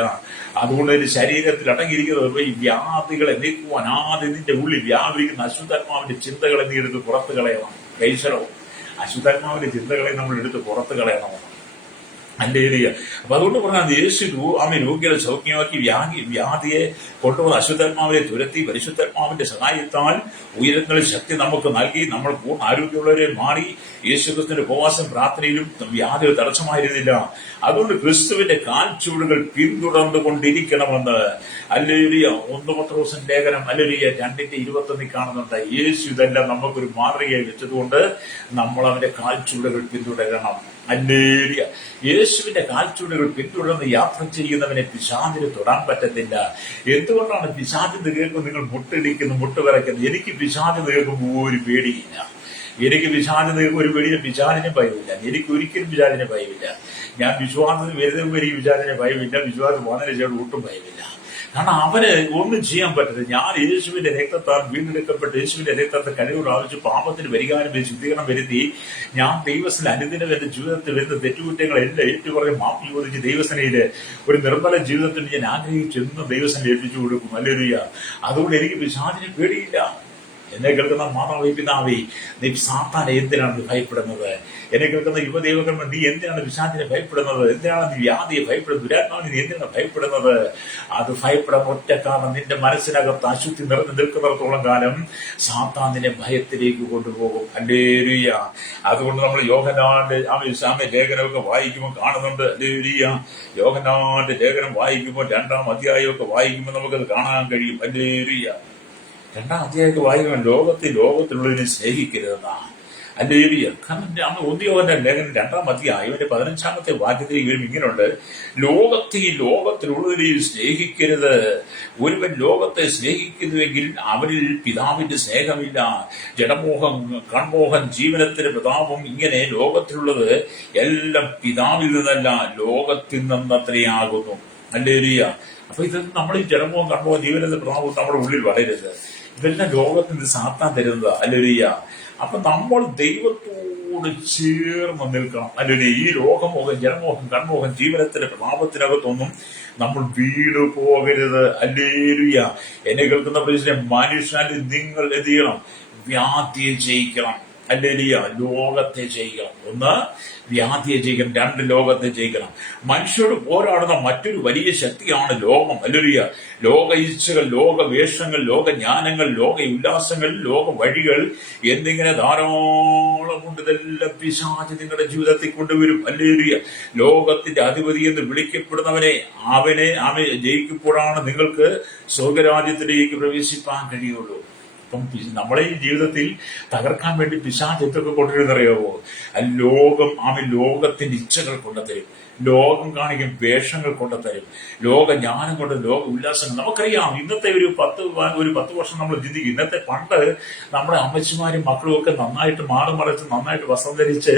അതുകൊണ്ട് നിന്റെ ശരീരത്തിൽ അടങ്ങിയിരിക്കുന്നത് ഈ വ്യാധികളെ നീക്കുവാൻ ആദ്യം നിന്റെ ഉള്ളിൽ വ്യാപരിക്കുന്ന അശുദ്ധാത്മാവിന്റെ ചിന്തകളെ നീ എടുത്ത് പുറത്തു കളയണം. കൈശലവും അശുദ്ധാത്മാവിന്റെ ചിന്തകളെ നമ്മൾ എടുത്ത് പുറത്തു കളയണം. അന്റെ ഏരിയ. അപ്പൊ അതുകൊണ്ട് പറഞ്ഞാൽ യേശു രോഗികളെ സൗഖ്യമാക്കി വ്യാധിയെ കൊണ്ടുവന്ന് അശുദ്ധാത്മാവിനെ തുരത്തി പരിശുദ്ധാത്മാവിന്റെ സഹായത്താൽ ഉയരങ്ങളിൽ ശക്തി നമുക്ക് നൽകി നമ്മൾ പൂർണ്ണ ആരോഗ്യമുള്ളവരെ മാറി. യേശുക്രിസ്തുവിന്റെ ഉപവാസം പ്രാർത്ഥനയിലും വ്യാധികൾ തടസ്സമായിരുന്നില്ല. അതുകൊണ്ട് ക്രിസ്തുവിന്റെ കാൽച്ചുവടുകൾ പിന്തുടർന്നുകൊണ്ടിരിക്കണമെന്ന് ഹല്ലേലൂയ 1 പത്രോസ് ലേഖനം ഹല്ലേലൂയ 2:21 കാണുന്നുണ്ട്. യേശു ഇതെല്ലാം നമുക്കൊരു മാതൃകയായി വെച്ചതുകൊണ്ട് നമ്മൾ അവന്റെ കാൽച്ചുവടുകൾ പിന്തുടരണം. ഹല്ലേലൂയ. യേശുവിന്റെ കാൽച്ചുവടുകൾ പിന്തുടർന്ന് യാത്ര ചെയ്യുന്നവനെ പിശാചിന് തൊടാൻ പറ്റത്തില്ല. എന്തുകൊണ്ടാണ് പിശാചിന് കേൾക്കുമ്പോൾ നിങ്ങൾ മുട്ടിടിക്കുന്നു, മുട്ടുവിറയ്ക്കുന്നു? എനിക്ക് പിശാചിന് കേൾക്കുമ്പോൾ ഒരു പേടിയില്ല. എനിക്ക് പിശാചിന് കേൾക്കുമ്പോൾ ഒരു പേടിയില്ല. പിശാചിന് ഭയമില്ല. എനിക്ക് ഒരിക്കലും പിശാചിന് ഭയമില്ല. ഞാൻ വിശ്വാസത്തിന് വരുന്നവരും എനിക്ക് പിശാചിന് ഭയമില്ല. വിശ്വാസം വന്നതിന് ശേഷം ഒട്ടും ഭയമില്ല. കാരണം അവന് ഒന്നും ചെയ്യാൻ പറ്റത്തില്ല. ഞാൻ യേശുവിന്റെ രക്തത്താൽ വീണ്ടെടുക്കപ്പെട്ട് യേശുവിന്റെ രക്തത്തെ കഴിവ് പ്രാപിച്ച് പാപത്തിന് പരിഹാരം ശുദ്ധീകരണം വരുത്തി ഞാൻ ദൈവത്തിൽ അനുദിനം എന്റെ ജീവിതത്തിൽ വരുന്ന തെറ്റുകുറ്റങ്ങളെല്ലാം ഏറ്റുപറഞ്ഞ് മാപ്പ് ചോദിച്ച് ദൈവസനയില് ഒരു നിർമ്മല ജീവിതത്തിന് ഞാൻ ആഗ്രഹിച്ചെന്നും ദൈവസനെ ഏൽപ്പിച്ചു കൊടുക്കും. ഹല്ലേലൂയ. അതുകൊണ്ട് എനിക്ക് പിശാചിനെ പേടിയില്ല. എന്നെ കേൾക്കുന്ന മാതാവേ പിതാവേ, നീ സാത്താനെ എന്തിനാണ് നീ ഭയപ്പെടുന്നത്? എന്നെ കേൾക്കുന്ന യുവദൈവങ്ങൾ, നീ എന്തിനാണ് പിശാചിനെ ഭയപ്പെടുന്നത്? എന്തിനാണ് നീ വ്യാധിയെ ഭയപ്പെടുന്നത്? ദുരാത്മാവിനെ നീ എന്തിനാണ് ഭയപ്പെടുന്നത്? അത് ഭയപ്പെടാൻ ഒറ്റ കാരണം, നിന്റെ മനസ്സിനകത്ത് അശുദ്ധി നിറഞ്ഞു നിൽക്കുന്നിടത്തോളം കാലം സാത്താൻ നിന്നെ ഭയത്തിലേക്ക് കൊണ്ടുപോകും. ഹല്ലേലൂയ. അതുകൊണ്ട് നമ്മൾ യോഹന്നാന്റെ ലേഖനമൊക്കെ വായിക്കുമ്പോൾ കാണുന്നുണ്ട്. ഹല്ലേലൂയ. യോഹന്നാന്റെ ലേഖനം വായിക്കുമ്പോൾ 2-ാം അധ്യായമൊക്കെ വായിക്കുമ്പോൾ നമുക്കത് കാണാൻ കഴിയും. ഹല്ലേലൂയ. 2-ാം അധ്യായമൊക്കെ വായിക്കുമ്പോൾ ലോകത്തിലുള്ളതിനെ സ്നേഹിക്കരുതെന്നാണ്. ഹല്ലേലൂയ. കാരണം 1 യോഹന്നാൻ ലേഖനം 2-ാം അധ്യായം 15-ാമത്തെ വാക്യത്തിൽ വരും ഇങ്ങനെയുണ്ട്: ലോകത്തിലുള്ളതിനെ സ്നേഹിക്കരുത്. ഒരുവൻ ലോകത്തെ സ്നേഹിക്കുന്നുവെങ്കിൽ അവനിൽ പിതാവിന്റെ സ്നേഹമില്ല. ജഡമോഹം, കൺമോഹം, ജീവനത്തിന്റെ പ്രതാപം, ഇങ്ങനെ ലോകത്തിലുള്ളത് എല്ലാം പിതാവിൽ നിന്നല്ല ലോകത്തിൽ നിന്നത്രയാകുന്നു. ഹല്ലേലൂയ. അപ്പൊ ഇത് നമ്മൾ ഈ ജഡമോഹം, കൺമോഹം, ജീവനത്തിന്റെ പ്രതാപം നമ്മുടെ ഉള്ളിൽ വളരരുത്. ഇതെല്ലാം ലോകത്തിന് സാത്താൻ തരുന്നത്. ഹല്ലേലൂയ. അപ്പൊ നമ്മൾ ദൈവത്തോട് ചേർന്ന് നിൽക്കണം. അല്ലെങ്കിൽ ഈ ലോകമോഹം, ജനമോഹം, കൺമോഹം, ജീവനത്തിന്റെ പ്രതാപത്തിനകത്തൊന്നും നമ്മൾ വീട് പോകരുത്. ഹല്ലേലൂയ. എന്നെ കേൾക്കുന്ന മനുഷ്യനിൽ നിങ്ങൾ എന്ത് ചെയ്യണം? വ്യാധിയെ ജയിക്കണം. ഹല്ലേലൂയ. ലോകത്തെ ജയിക്കണം. 1 വ്യാധിയെ ജയിക്കണം, 2 ലോകത്തെ ജയിക്കണം. മനുഷ്യരോട് പോരാടുന്ന മറ്റൊരു വലിയ ശക്തിയാണ് ലോകം. ഹല്ലേലൂയ. ലോക ഇച്ഛകൾ, ലോക വേഷങ്ങൾ, ലോക ജ്ഞാനങ്ങൾ, ലോക ഉല്ലാസങ്ങൾ, ലോക വഴികൾ എന്നിങ്ങനെ ധാരാളമുണ്ട്. ഇതെല്ലാം പിശാച് നിങ്ങളുടെ ജീവിതത്തിൽ കൊണ്ടുവരും. ഹല്ലേലൂയ. ലോകത്തിന്റെ അധിപതി എന്ന് വിളിക്കപ്പെടുന്നവനെ അവനെ ജയിക്കുമ്പോഴാണ് നിങ്ങൾക്ക് സ്വർഗരാജ്യത്തിലേക്ക് പ്രവേശിപ്പാൻ കഴിയുള്ളൂ. അപ്പം നമ്മളെ ഈ ജീവിതത്തിൽ തകർക്കാൻ വേണ്ടി പിശാച് എന്തൊക്കെ കൊണ്ടുവരുന്നറിയാവോ? ലോകത്തിന്റെ ഇച്ഛകൾ കൊണ്ടുതരും, ലോകം കാണിക്കും വേഷങ്ങൾ കൊണ്ടുതരും, ലോക ജ്ഞാനം കൊണ്ട്, ലോക ഉല്ലാസങ്ങൾ. നമുക്കറിയാം, ഇന്നത്തെ ഒരു 10 വർഷം നമ്മൾ ചിന്തിക്കും. ഇന്നത്തെ പണ്ട് നമ്മുടെ അമ്മച്ചിമാരും മക്കളും ഒക്കെ നന്നായിട്ട് മറച്ച് നന്നായിട്ട് വസ്ത്രം ധരിച്ച്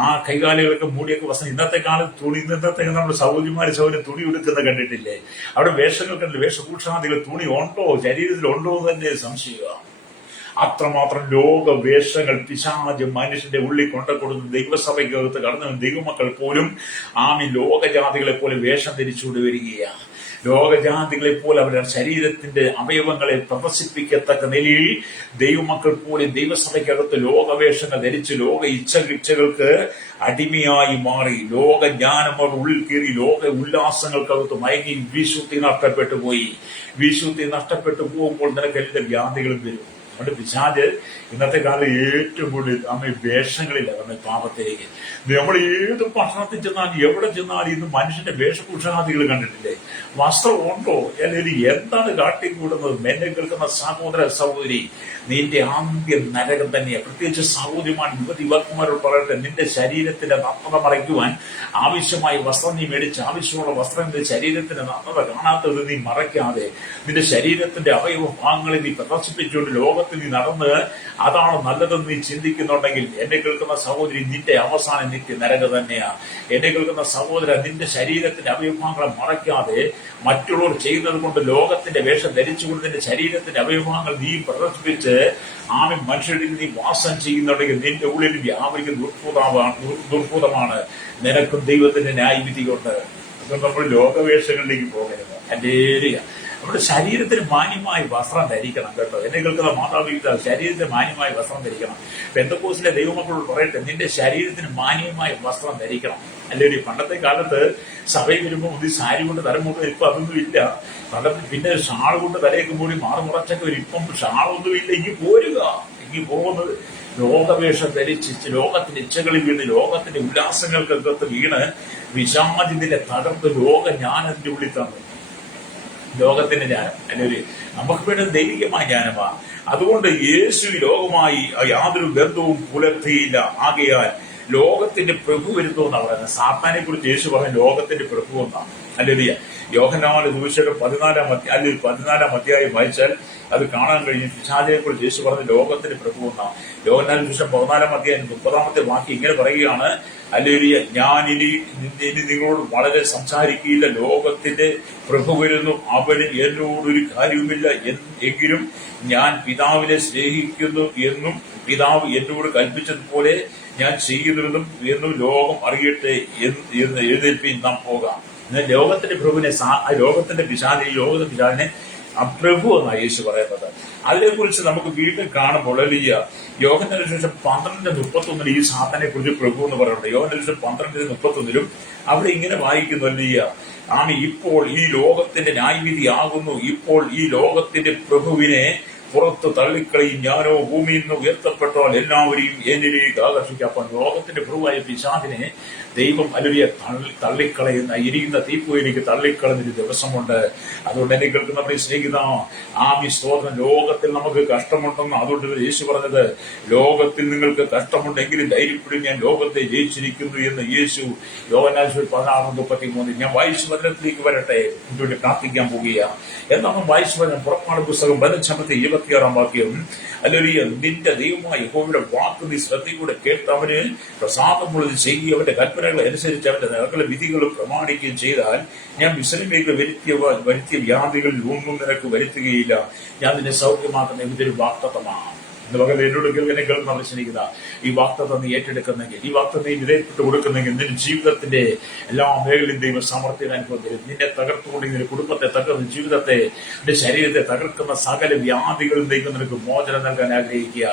ആ കൈകാലികളൊക്കെ മൂടിയൊക്കെ വസ്ത്രം. ഇന്നത്തെ കാലത്ത് ഇന്നത്തെ നമ്മുടെ സൗകര്യമാര് തുണി ഉടുക്കുന്നത് കണ്ടിട്ടില്ലേ? അവിടെ വേഷങ്ങൾ കണ്ടില്ല. വേഷഭൂഷാദികൾ തുണി ഉണ്ടോ, ശരീരത്തിലുണ്ടോ എന്ന് തന്നെ സംശയമാണ്. അത്രമാത്രം ലോകവേഷങ്ങൾ പിശാച് മനുഷ്യന്റെ ഉള്ളിൽ കൊണ്ടുകൊടുത്ത് ദൈവസഭയ്ക്കകത്ത് കടന്നു ദൈവമക്കൾ പോലും ലോകജാതികളെ പോലെ വേഷം ധരിച്ചുകൊണ്ട് വരികയാണ്. ലോകജാതികളെ പോലെ അവരുടെ ശരീരത്തിന്റെ അവയവങ്ങളെ പ്രദർശിപ്പിക്കത്തക്ക നിലയിൽ ദൈവമക്കൾ പോലെ ദൈവസഭയ്ക്കകത്ത് ലോകവേഷങ്ങൾ ധരിച്ച് ലോക ഇച്ഛകൾക്ക് അടിമയായി മാറി ലോകജ്ഞാനം അവർ ഉള്ളിൽ കയറി ലോക ഉല്ലാസങ്ങൾക്കകത്ത് മയങ്ങി വിശുദ്ധി നഷ്ടപ്പെട്ടു പോയി. വിശുദ്ധി നഷ്ടപ്പെട്ടു പോകുമ്പോൾ നിനക്ക് എല്ലാ വ്യാധികളും വരും. അതുകൊണ്ട് പിശാച് ഇന്നത്തെ കാലം ഏറ്റവും കൂടുതൽ വേഷങ്ങളില്ല നമ്മുടെ പാപത്തിലേക്ക്. നമ്മൾ ഏത് പട്ടണത്തിൽ ചെന്നാലും എവിടെ ചെന്നാലും ഇന്ന് മനുഷ്യന്റെ വേഷഭൂഷാദികൾ കണ്ടിട്ടില്ലേ? വസ്ത്രം ഉണ്ടോ? അല്ലെങ്കിൽ എന്താണ് കാട്ടിക്കൂടുന്നത്? എന്നെ കേൾക്കുന്ന സഹോദര സഹോദരി, നിന്റെ ആദ്യം നരകം തന്നെയാണ്. പ്രത്യേകിച്ച് സഹോദരിമാർ യുവതിമാരോട് പറയട്ടെ, നിന്റെ ശരീരത്തിന്റെ നഗ്നത മറയ്ക്കുവാൻ ആവശ്യമായ വസ്ത്രം നീ മേടിച്ച് ആവശ്യമുള്ള വസ്ത്രം നിന്റെ ശരീരത്തിന്റെ നഗ്നത കാണാത്തത് നീ മറയ്ക്കാതെ നിന്റെ ശരീരത്തിന്റെ അവയവ ഭാഗങ്ങളെ നീ പ്രദർശിപ്പിച്ചുകൊണ്ട് ലോകത്തിൽ നീ നടന്ന് അതാണ് നല്ലതെന്ന് നീ ചിന്തിക്കുന്നുണ്ടെങ്കിൽ എന്നെ കേൾക്കുന്ന സഹോദരി, നിന്റെ അവസാനം നിത്യ നരക തന്നെയാണ്. എന്നെ കേൾക്കുന്ന സഹോദര, നിന്റെ ശരീരത്തിന്റെ അവയവഭാഗങ്ങളെ മറയ്ക്കാതെ മറ്റുള്ളവർ ചെയ്യുന്നത് കൊണ്ട് ലോകത്തിന്റെ വേഷം ധരിച്ചുകൊണ്ട് നിന്റെ ശരീരത്തിന്റെ അവയവഭാഗങ്ങൾ നീ പ്രദർശിപ്പിച്ച് മനുഷ്യരിൽ നീ വാസം ചെയ്യുന്നുണ്ടെങ്കിൽ നിന്റെ ഉള്ളിൽ വ്യാപരിക്കുന്ന ദുർഭൂതമാണ്. നിനക്കും ദൈവത്തിന്റെ ന്യായവിധിയുണ്ട്. അതുകൊണ്ട് നമ്മൾ ലോകവേഷങ്ങളിലേക്ക് പോകരുത്. ഹല്ലേലൂയ. നമ്മുടെ ശരീരത്തിന് മാന്യമായ വസ്ത്രം ധരിക്കണം കേട്ടോ. എന്നെ കേൾക്കുന്ന മാതാപിതാക്കൾ, ശരീരത്തിന് മാന്യമായ വസ്ത്രം ധരിക്കണം. പെന്തക്കോസ്തിലെ ദൈവമക്കളോട് പറയട്ടെ, നിന്റെ ശരീരത്തിന് മാന്യമായ വസ്ത്രം ധരിക്കണം. അല്ലെങ്കിൽ പണ്ടത്തെ കാലത്ത് സഭയിൽ വരുമ്പോൾ ഒരു സാരി കൊണ്ട് തല മൂടുക, ഇപ്പൊ അതൊന്നും ഇല്ല. പണ്ടത്തെ പിന്നെ ഷാൾ കൊണ്ട് തലയൊക്കെ മൂടി മാറുമുറച്ചൊക്കെ വരും. ഇപ്പം ഷാളൊന്നും ഇല്ല. ഇനി പോരുക. ഇനി പോകുന്നത് ലോകവേഷം ധരിച്ച് ലോകത്തിന്റെ ഇച്ഛകളിൽ വീണ് ലോകത്തിന്റെ ഉല്ലാസങ്ങൾക്കകത്ത് വീണ് വിശാചിന്റെ തകർത്ത് ലോക ജ്ഞാനത്തിന്റെ ഉള്ളിൽ തന്നു. ലോകത്തിന്റെ ജ്ഞാനം അല്ലെങ്കിൽ നമുക്ക് വേണ്ട ദൈവികമായ ജ്ഞാനമാണ്. അതുകൊണ്ട് യേശു ലോകമായി യാതൊരു ബന്ധവും പുലർത്തിയില്ല. ആകയാൽ ലോകത്തിന്റെ പ്രഭു വരുന്നു എന്നാണ് പറയുന്നത്. സാത്താനെ കുറിച്ച് യേശു പറഞ്ഞ ലോകത്തിന്റെ പ്രഭു എന്നാണ്. അല്ലെങ്കിൽ യോഹന്നാന്റെ സുവിശേഷം 14 അധ്യായം വായിച്ചാൽ അത് കാണാൻ കഴിയും. പിശാചിനെ കുറിച്ച് യേശു പറഞ്ഞ ലോകത്തിന്റെ പ്രഭു എന്നാണ്. യോഹന്നാന്റെ സുവിശേഷം 14 അധ്യായം 30 വാക്യം ഇങ്ങനെ പറയുകയാണ്, ഹല്ലേലൂയ, ഞാൻ ഇനി നിങ്ങളോട് വളരെ സംസാരിക്കില്ല. ലോകത്തിന്റെ പ്രഭു വരുന്നു, അവന് എന്നോടൊരു കാര്യവുമില്ല. എങ്കിലും ഞാൻ പിതാവിനെ സ്നേഹിക്കുന്നു എന്നും പിതാവ് എന്നോട് കൽപ്പിച്ചതുപോലെ ഞാൻ ചെയ്യുന്നതെന്നും എന്നും ലോകം അറിയട്ടെ എന്ന് എഴുന്നേൽപ്പിൻ, നാം പോകാം. ലോകത്തിന്റെ പ്രഭുവിനെ ലോകത്തിന്റെ പിശാചിനെ പ്രഭു എന്നാണ് യേശു പറയുന്നത്. അതിനെക്കുറിച്ച് നമുക്ക് വീണ്ടും കാണുമ്പോൾ യോഹന്നാന്റെ സുവിശേഷം 12:31 ഈ സാത്താനെ കുറിച്ച് പ്രഭു എന്ന് പറയുന്നുണ്ട്. യോഹന്നാന്റെ സുവിശേഷം 12:31 അവിടെ ഇങ്ങനെ വായിക്കുന്നു, ഇപ്പോൾ ഈ ലോകത്തിന്റെ ന്യായവിധി ആകുന്നു. ഇപ്പോൾ ഈ ലോകത്തിന്റെ പ്രഭുവിനെ പുറത്ത് തള്ളിക്കളയും. ഞാനോ ഭൂമിയിൽ നിന്ന് ഉയർത്തപ്പെട്ടാൽ എല്ലാവരെയും എന്നിലേക്ക് ആകർഷിക്കാം. അപ്പം ലോകത്തിന്റെ പ്രഭുവായ പിശാചിനെ ദൈവം അലുവിയെ തള്ളിക്കളയുന്ന ഇരിക്കുന്ന തീപ്പുയിലേക്ക് തള്ളിക്കളഞ്ഞൊരു ദിവസമുണ്ട്. അതുകൊണ്ട് എന്നെ കേൾക്കുന്നവരെ സ്നേഹിത, സ്തോത്രം. ലോകത്തിൽ നമുക്ക് കഷ്ടമുണ്ടെന്ന് അതുകൊണ്ട് യേശു പറഞ്ഞത്, ലോകത്തിൽ നിങ്ങൾക്ക് കഷ്ടമുണ്ടെങ്കിലും ധൈര്യപ്പെടും, ഞാൻ ലോകത്തെ ജയിച്ചിരിക്കുന്നു എന്ന് യേശു. യോഹന്നാൻ 16:33 ഞാൻ വായിച്ചു വചനത്തിലേക്ക് വരട്ടെ, ഇതിലൂടെ പ്രാർത്ഥിക്കാൻ പോവുകയാണ്. എന്നാണ് വായിച്ചു വചനം. പുറപ്പാട് പുസ്തകം 15:26 വാക്യം, അല്ലെങ്കിൽ നിന്റെ ദൈവമായ യഹോവയുടെ വാക്ക് നീ ശ്രദ്ധയോടെ കേട്ട് അവന് പ്രസാദമുള്ളത് ചെയ്യുകയും അവന്റെ കൽപ്പനകളെ അനുസരിച്ച് അവന്റെ സകല വിധികളും പ്രമാണിക്കുകയും ചെയ്താൽ ഞാൻ മിസ്രയീമിലേക്ക് വരുത്തിയ വ്യാധികളിൽ ഒന്നും നിനക്ക് വരുത്തുകയില്ല. ഞാൻ നിന്നെ സൗഖ്യമാക്കുന്ന ഇതൊരു വാഗ്ദത്തമാണ്. എന്നോട് കേൾക്കുന്ന പ്രശ്നിക്കുന്ന ഈ വാഗ്ദത്തം നീ ഏറ്റെടുക്കുന്നെങ്കിൽ, ഈ വാഗ്ദത്തം നീ വിധേയപ്പെട്ട് കൊടുക്കുന്നെങ്കിൽ നിന്റെ ജീവിതത്തിന്റെ എല്ലാ മേഖലയും ദൈവം സമർത്ഥ്യം അനുഭവം. നിന്നെ തകർത്തുകൊണ്ട് നിന്റെ കുടുംബത്തെ തകർന്ന് ജീവിതത്തെ നിന്റെ ശരീരത്തെ തകർക്കുന്ന സകല വ്യാധികളും ദൈവം നിനക്ക് മോചനം നൽകാൻ ആഗ്രഹിക്കുക.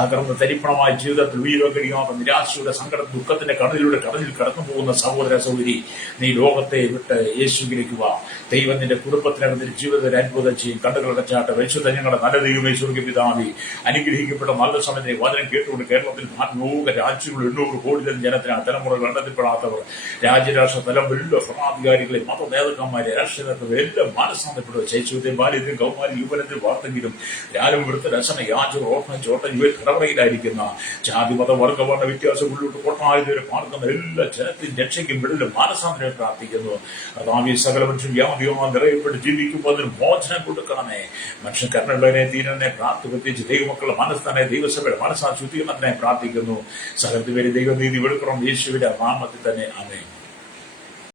തകർന്ന് തരിപ്പണമായ ജീവിതത്തിൽ ഉയരാൻ കഴിയാത്ത നിരാശയുടെ സങ്കട ദുഃഖത്തിന്റെ കടലിലൂടെ കടലിൽ കടന്നു പോകുന്ന സഹോദര സഹോദരി, നീ ലോകത്തെ വിട്ട് യേശുവിലേക്ക് വാ. ദൈവം നിന്റെ കുടുംബത്തിനകത്ത് ജീവിതത്തിൽ അത്ഭുതം ചെയ്യും. കണ്ണുകളുടെ ചാട്ട പരിശുദ്ധ ഞങ്ങളുടെ നല്ല ദൈവമേ സ്വർഗ്ഗ പിതാവേ, അനുഗ്രഹിക്കപ്പെട്ട നല്ല സമയത്തെ വചനം കേട്ടുകൊണ്ട് കേരളത്തിൽ ലോക രാജ്യങ്ങൾ 800 കോടിയിലും ജനത്തിനാണ് തലമുറകൾ കണ്ടെത്തിപ്പെടാത്തവർ, രാജ്യരാഷ്ട്ര തലം വലിയ ഭരണാധികാരികളെ, മത നേതാക്കന്മാരെ, രാഷ്ട്രീയ നേതാക്കളെ എല്ലാം മാനസാന്തപ്പെട്ടു. ശൈശവത്തെയും ബാല്യത്തെയും കൗമാരി യുവനത്തിൽ വാർത്തെങ്കിലും രാലും വൃത്ത രസന യാചക ഓട്ടം ചോട്ടം ഇവർ കടവറയിലായിരിക്കുന്ന ജാതി മത വർഗവർണ്ണ വ്യത്യാസം ഉള്ളിട്ട് കൊട്ടായതുവരെ പാർക്കുന്ന എല്ലാ ജനത്തിനും രക്ഷയ്ക്കും വിടലും മാനസാന്തരം പ്രാർത്ഥിക്കുന്നു. അതാവി സകല മനുഷ്യൻ വ്യാധികമായി നിറയപ്പെട്ട് ജീവിക്കുമ്പോൾ അതിന് മോചനം കൊടുക്കണമേ. മനുഷ്യൻ കരുണയുള്ളവനെ തീരനെ പ്രാർത്ഥി പ്രത്യേകിച്ച് ദൈവമക്കളുടെ മനസ്സാനെ ദൈവസഭയുടെ മനസ്സാ ശുദ്ധീകരണത്തിനായി പ്രാർത്ഥിക്കുന്നു. സകലത്തിൽ പേര് ദൈവനീതി വെളുക്കണം യേശുവിന്റെ നാമത്തിൽ തന്നെ. ആമേൻ.